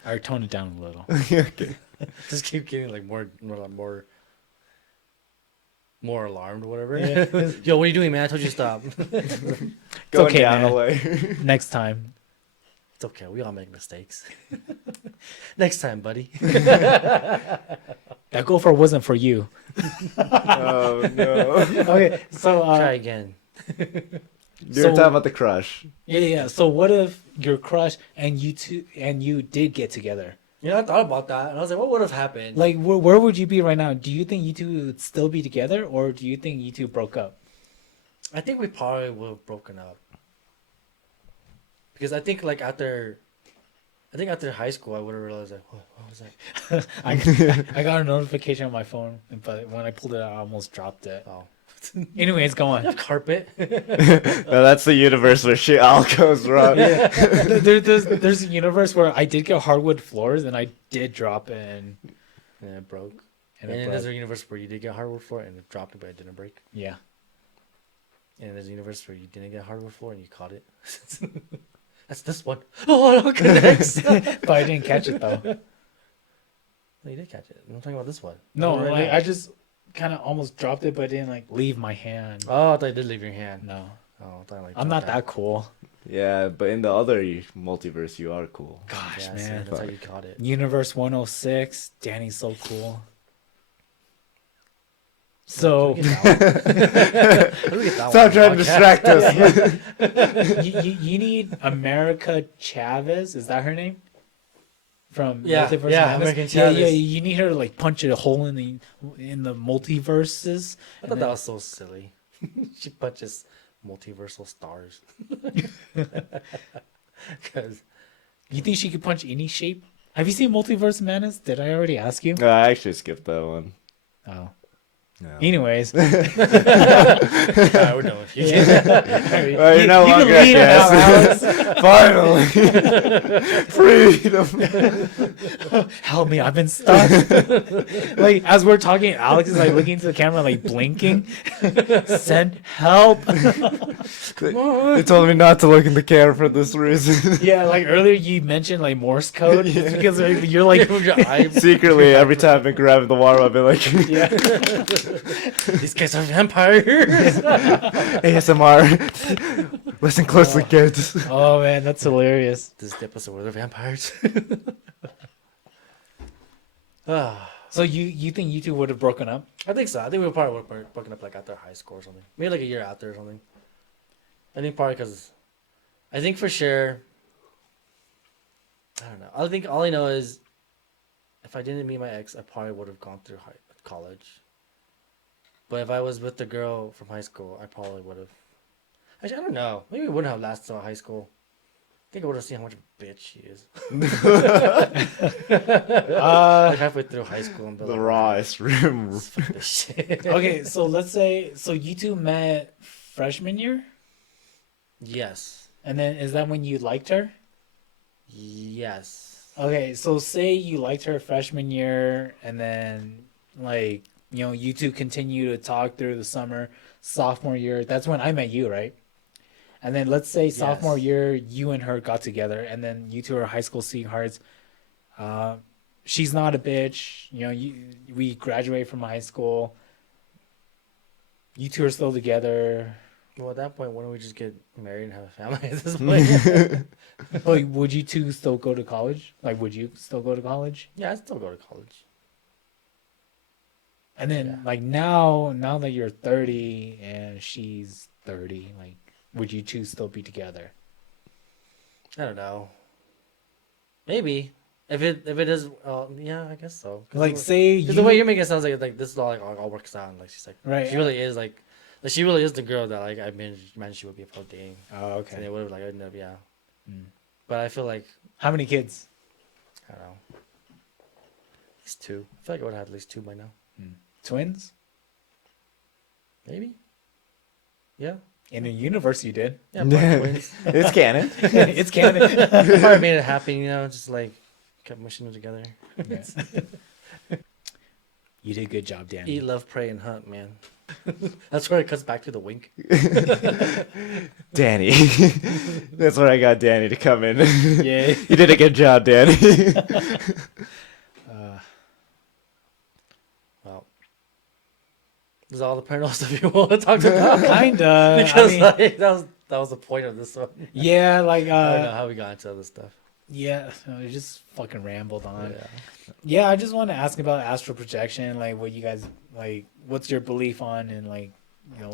All right, tone it down a little. Okay. Just keep getting like more alarmed or whatever. Yeah. Yo, what are you doing, man? I told you to stop. Going okay, down man. a layer. Next time. It's okay. We all make mistakes. Next time, buddy. That gopher wasn't for you. Oh no! Okay, so Try again. You were talking about the crush. yeah. So what if your crush and you did get together? You know, I thought about that, and I was like, what would have happened? Like, where would you be right now? Do you think you two would still be together, or do you think you two broke up? I think we probably would have broken up. Because I think like after high school, I would have realized like, what was that? I got a notification on my phone, but when I pulled it out, I almost dropped it. Oh, Anyways, go on. you have carpet. No, that's the universe where shit all goes wrong. There's a universe where I did get hardwood floors and I did drop it and And it broke. and And it then there's a broke. universe where you did get hardwood floor and it dropped it, but it didn't break. Yeah. And there's a universe where you didn't get hardwood floor and you caught it. That's this one. Oh, no, connects. But I didn't catch it though. No, you did catch it. I'm talking about this one. No, Right like now. I just kind of almost dropped it, but it didn't like leave my hand. Oh, I thought you did leave your hand. No. Oh, I thought, like, I'm not that cool. Yeah, but in the other multiverse, you are cool. Gosh, Yeah, see, man. that's how you caught it. Universe 106. Danny's so cool. So How do we get that Stop one trying on to the distract us. you need America Chavez. Is that her name? From Yeah, Multiverse yeah, Madness? American Yeah, Chavez. you need her to like punch a hole in the multiverses. I thought that was so silly. She punches multiversal stars. Because You think she could punch any shape? Have you seen Multiverse Madness? Did I already ask you? No, I actually skipped that one. Oh. No. Anyways, we're done with you. Well, you're no you longer can a leave now, guest. Alex. Finally, freedom. Help me, I've been stuck. Like as we're talking, Alex is like looking into the camera, like blinking. Send help. They told me not to look in the camera for this reason. Yeah, like earlier you mentioned like Morse code It's because you're like, Secretly, every time I grab the water, I'll be like, yeah. These guys are vampires. ASMR. Listen closely, kids. Oh man, that's hilarious. This is the episode where they're vampires. So you think you two would have broken up? I think so. I think we probably would have broken up like after high school or something. Maybe like a year after or something. I think probably because I think for sure. I don't know. I think all I know is if I didn't meet my ex, I probably would have gone through college. But if I was with the girl from high school, I probably would have. Actually, I don't know. Maybe it wouldn't have lasted till high school. I think I would have seen how much of a bitch she is. Like halfway through high school, and be The like, rawest room. fuck this shit. Okay, so let's say you two met freshman year, Yes. and then is that when you liked her? Yes. Okay, so say you liked her freshman year, and then like you two continue to talk through the summer. Sophomore year, that's when I met you, right? And then let's say sophomore Yes. year, you and her got together, and then you two are high school sweethearts. She's not a bitch. We graduate from high school. You two are still together. Well, at that point, why don't we just get married and have a family at this point? But would you two still go to college? Like, would you still go to college? Yeah, I'd still go to college. And then, Yeah. like now that you're 30 and she's 30, like, would you two still be together? I don't know. Maybe. If it is, yeah, I guess so. Like, say Because the way you're making it sounds like this is all works out. And, like she's like, Right. She really is like she really is the girl that like I meant she would be about dating. Oh, And they would have like ended up, yeah. Mm. But I feel like How many kids? I don't know. At least two. I feel like I would have had at least two by now. Twins? Maybe. Yeah. In a universe, you did. Yeah. Probably twins. It's canon. It's canon. Probably made it happen. Just like kept mushing them together. You did a good job, Danny. Eat, love, pray, and hunt, man. That's where it cuts back to the wink. Danny. That's where I got Danny to come in. Yeah. You did a good job, Danny. Well, this is all the paranormal stuff you want to talk about. Kinda. Because I mean, like, that was the point of this one. yeah, like I don't know how we got into other stuff. yeah, we just fucking rambled on. Yeah. Yeah, I just want to ask about astral projection, like what you guys like. What's your belief on in like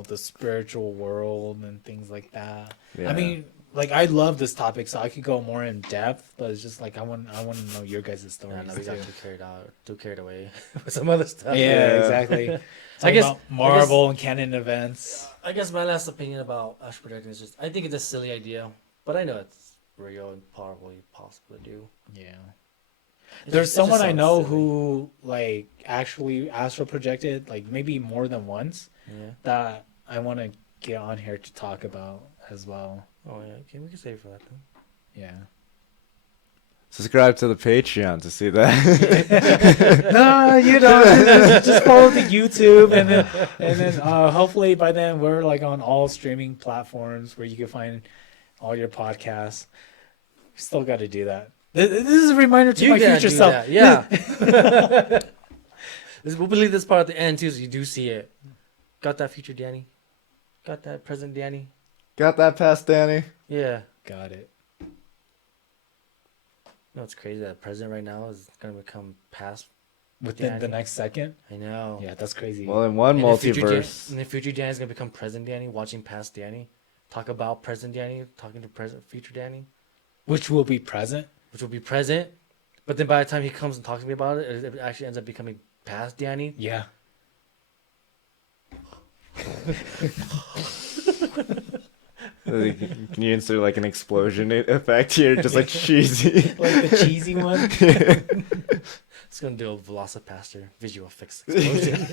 the spiritual world and things like that? Yeah. I mean, like I love this topic, so I could go more in depth, but it's just like I want to know your guys' stories Yeah, no, we got too. too carried away with some other stuff. Yeah, exactly. I guess- about Marvel and canon events. I guess my last opinion about astral projecting is just I think it's a silly idea, but I know it's real and probably possible to do. Yeah. It There's just someone I sounds know silly. who like actually astral projected like maybe more than once Yeah. that I want to get on here to talk about as well. Oh yeah. Okay, we can save it for that then. Yeah. Subscribe to the Patreon to see that. No, just follow the YouTube and then hopefully by then we're like on all streaming platforms where you can find all your podcasts. Still got to do that. This is a reminder to my gotta future do self. that, yeah. We'll believe this part at the end too, so you do see it. Got that future Danny? Got that present Danny? Got that past Danny? Yeah. Got it. You know, it's crazy that president right now is gonna become past. Within the Danny. next second. I know. Yeah, that's crazy. Well, in one multiverse. In the future, Danny's gonna become present Danny, watching past Danny, talk about present Danny, talking to future Danny, Which will be present. which will be present. But then by the time he comes and talks to me about it, it actually ends up becoming past Danny. Yeah. Can you insert like an explosion effect here? Just like cheesy. Like the cheesy one. It's gonna do a Velocipaster visual effects explosion.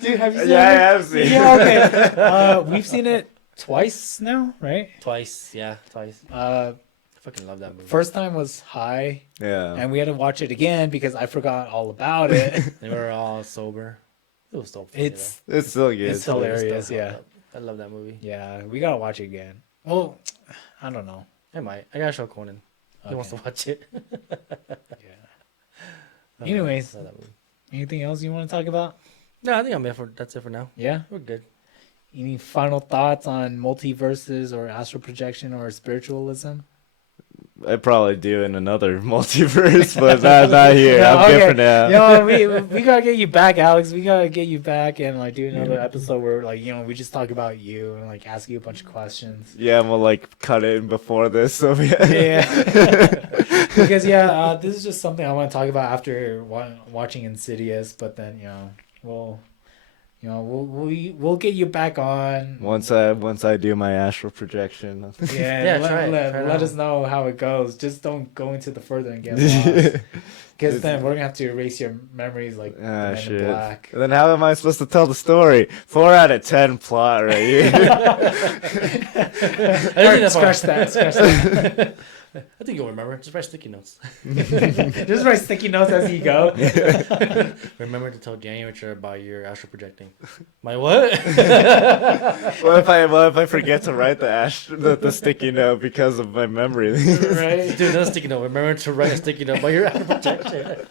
Dude, have you seen Yeah, I it? have seen Yeah, okay. We've seen it twice now, right? Twice. I fucking love that movie. First time was high, Yeah. and we had to watch it again because I forgot all about it. They were all sober. It was so funny. It's It's still good. It's hilarious, Still yeah. held up. I love that movie. yeah, we gotta watch it again. Well, I don't know. I might. I gotta show Conan. He wants to Okay. watch it. Yeah. Anyways, I love that movie. anything else you want to talk about? No, I think that's it for now. Yeah. We're good. Any final thoughts on multiverses or astral projection or spiritualism? I'd probably do in another multiverse, but not here. Yeah, I'm good okay. for now. We gotta get you back, Alex. We gotta get you back and like do another episode where like we just talk about you and like ask you a bunch of questions. Yeah, and we'll like cut it in before this. So Yeah. Because this is just something I want to talk about after watching Insidious. But then we'll get you back on. once I do my astral projection. Yeah, try it. Try it let out. us know how it goes. Just don't go into the further and get lost. Because then we're gonna have to erase your memories like the Men in Shit. Black. Then how am I supposed to tell the story? 4 out of 10 plot right here. Scratch that. I think you'll remember. Just write sticky notes. Just write sticky notes as you go. Remember to tell Daniel about your astral projecting. My what? What if I forget to write the sticky note because of my memory? Right? Dude, another sticky note. Remember to write a sticky note about your astral projection.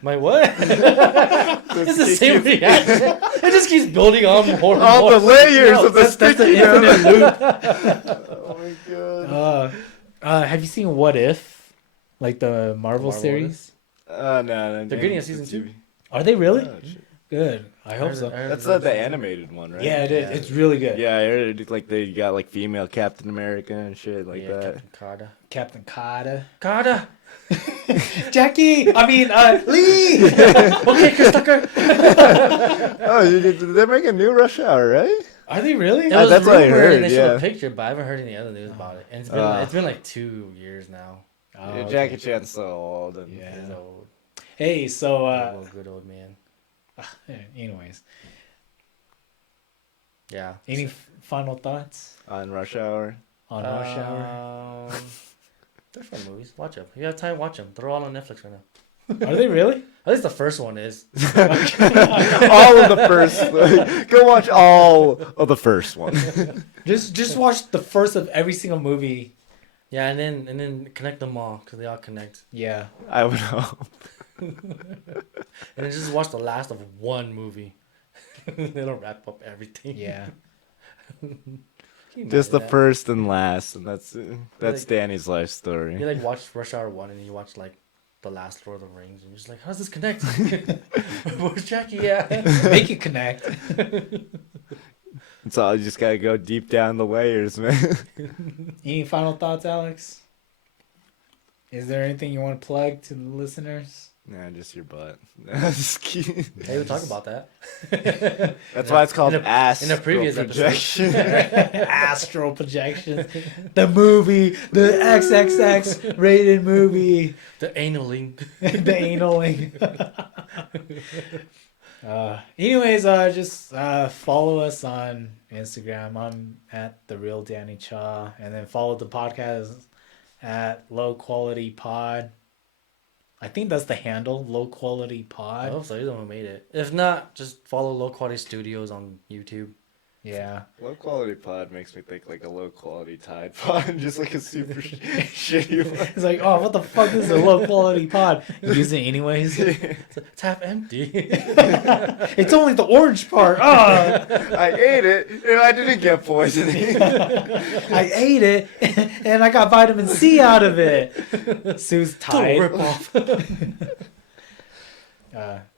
My what? It's the same reaction. It just keeps building on more and All more. the layers of the That's the sticky note. infinite loop. Oh my god. Have you seen What If? Like the Marvel Marvel series? No. They're getting a season 2. Are they really? Oh, shit. Good. I hope so. That's the animated one, right? Yeah, it is. Yeah. It's really good. Yeah, I heard like they got like female Captain America and shit like that. Captain Carter. Captain Carter. Carter! Jackie! I mean, Lee! Okay, Chris Tucker! Oh, they're making a new Rush Hour, right? Are they really? It was That's what I rumored, heard, and they showed yeah. a picture, but I haven't heard any other news about it. And it's been like 2 years now. Oh, Yeah, okay. Jackie Chan's so old. And Yeah. He's old. Hey, so, Good old man. anyways. Yeah. Any final thoughts On Rush Hour. on Rush Hour? They're fun movies. Watch them. You have time, watch them. They're all on Netflix right now. Are they really? At least the first one is. All of the first. Go watch all of the first one. Just watch the first of every single movie. Yeah, and then connect them all because they all connect. Yeah. I would hope. And then just watch the last of one movie. It'll wrap up everything. Yeah. Can you Just the imagine that? first and last, and that's like- Danny's life story. You like watch Rush Hour 1 and then you watch like the last Lord of the Rings and you're just like, how does this connect? Where's Jackie at? Make it connect. It's all you just gotta go deep down the layers, man. Any final thoughts, Alex? Is there anything you want to plug to the listeners? Nah, just your butt. Just kidding. Hey, we'll talk about that. That's why it's called in a- Astral in a previous episode. Projection. Astral Projection. The movie. The XXX rated movie. The anal link. The anal link. Anyways, just follow us on Instagram. I'm at The Real Danny Cha. And then follow the podcast at Low Quality Pod. I think that's the handle, Low Quality I Pod. hope so. You're the one who made it. If not, just follow Loqualitystudios on YouTube. Yeah. Low quality pod makes me think like a low quality Tide pod, just like a super shitty one. It's like, oh, what the fuck is a low quality pod? Use it anyways. It's half empty. It's only the orange part. Oh, I ate it and I didn't get poisoning. I ate it and I got vitamin C out of it. Sue's Total tied. rip off.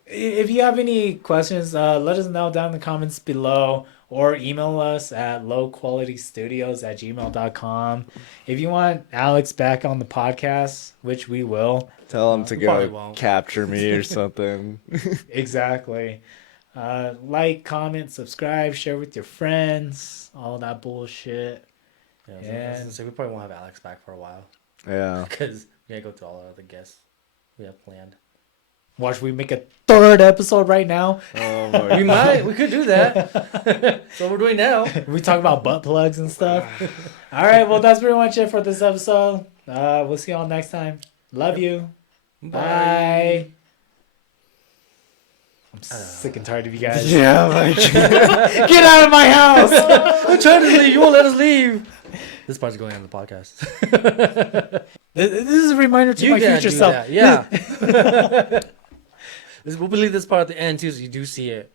If you have any questions, let us know down in the comments below or email us at lowqualitystudios@gmail.com. If you want Alex back on the podcast, which we will. Tell him to Probably go won't. capture me or something. Exactly. Like, comment, subscribe, share with your friends, all that bullshit. Yeah, so we probably won't have Alex back for a while Yeah. because we gotta go to all our other guests we have planned. Watch, we make a third episode right now. Oh my We might. We could do that. That's what we're doing now. We talk about butt plugs and stuff. All right, well, that's pretty much it for this episode. We'll see y'all next time. Love you. Bye. I'm sick and tired of you guys. Yeah, like Get out of my house. I'm trying to leave. You won't let us leave. This part's going on the podcast. This is a reminder to my gotta future do self. that, yeah. We'll leave this part at the end too, so you do see it.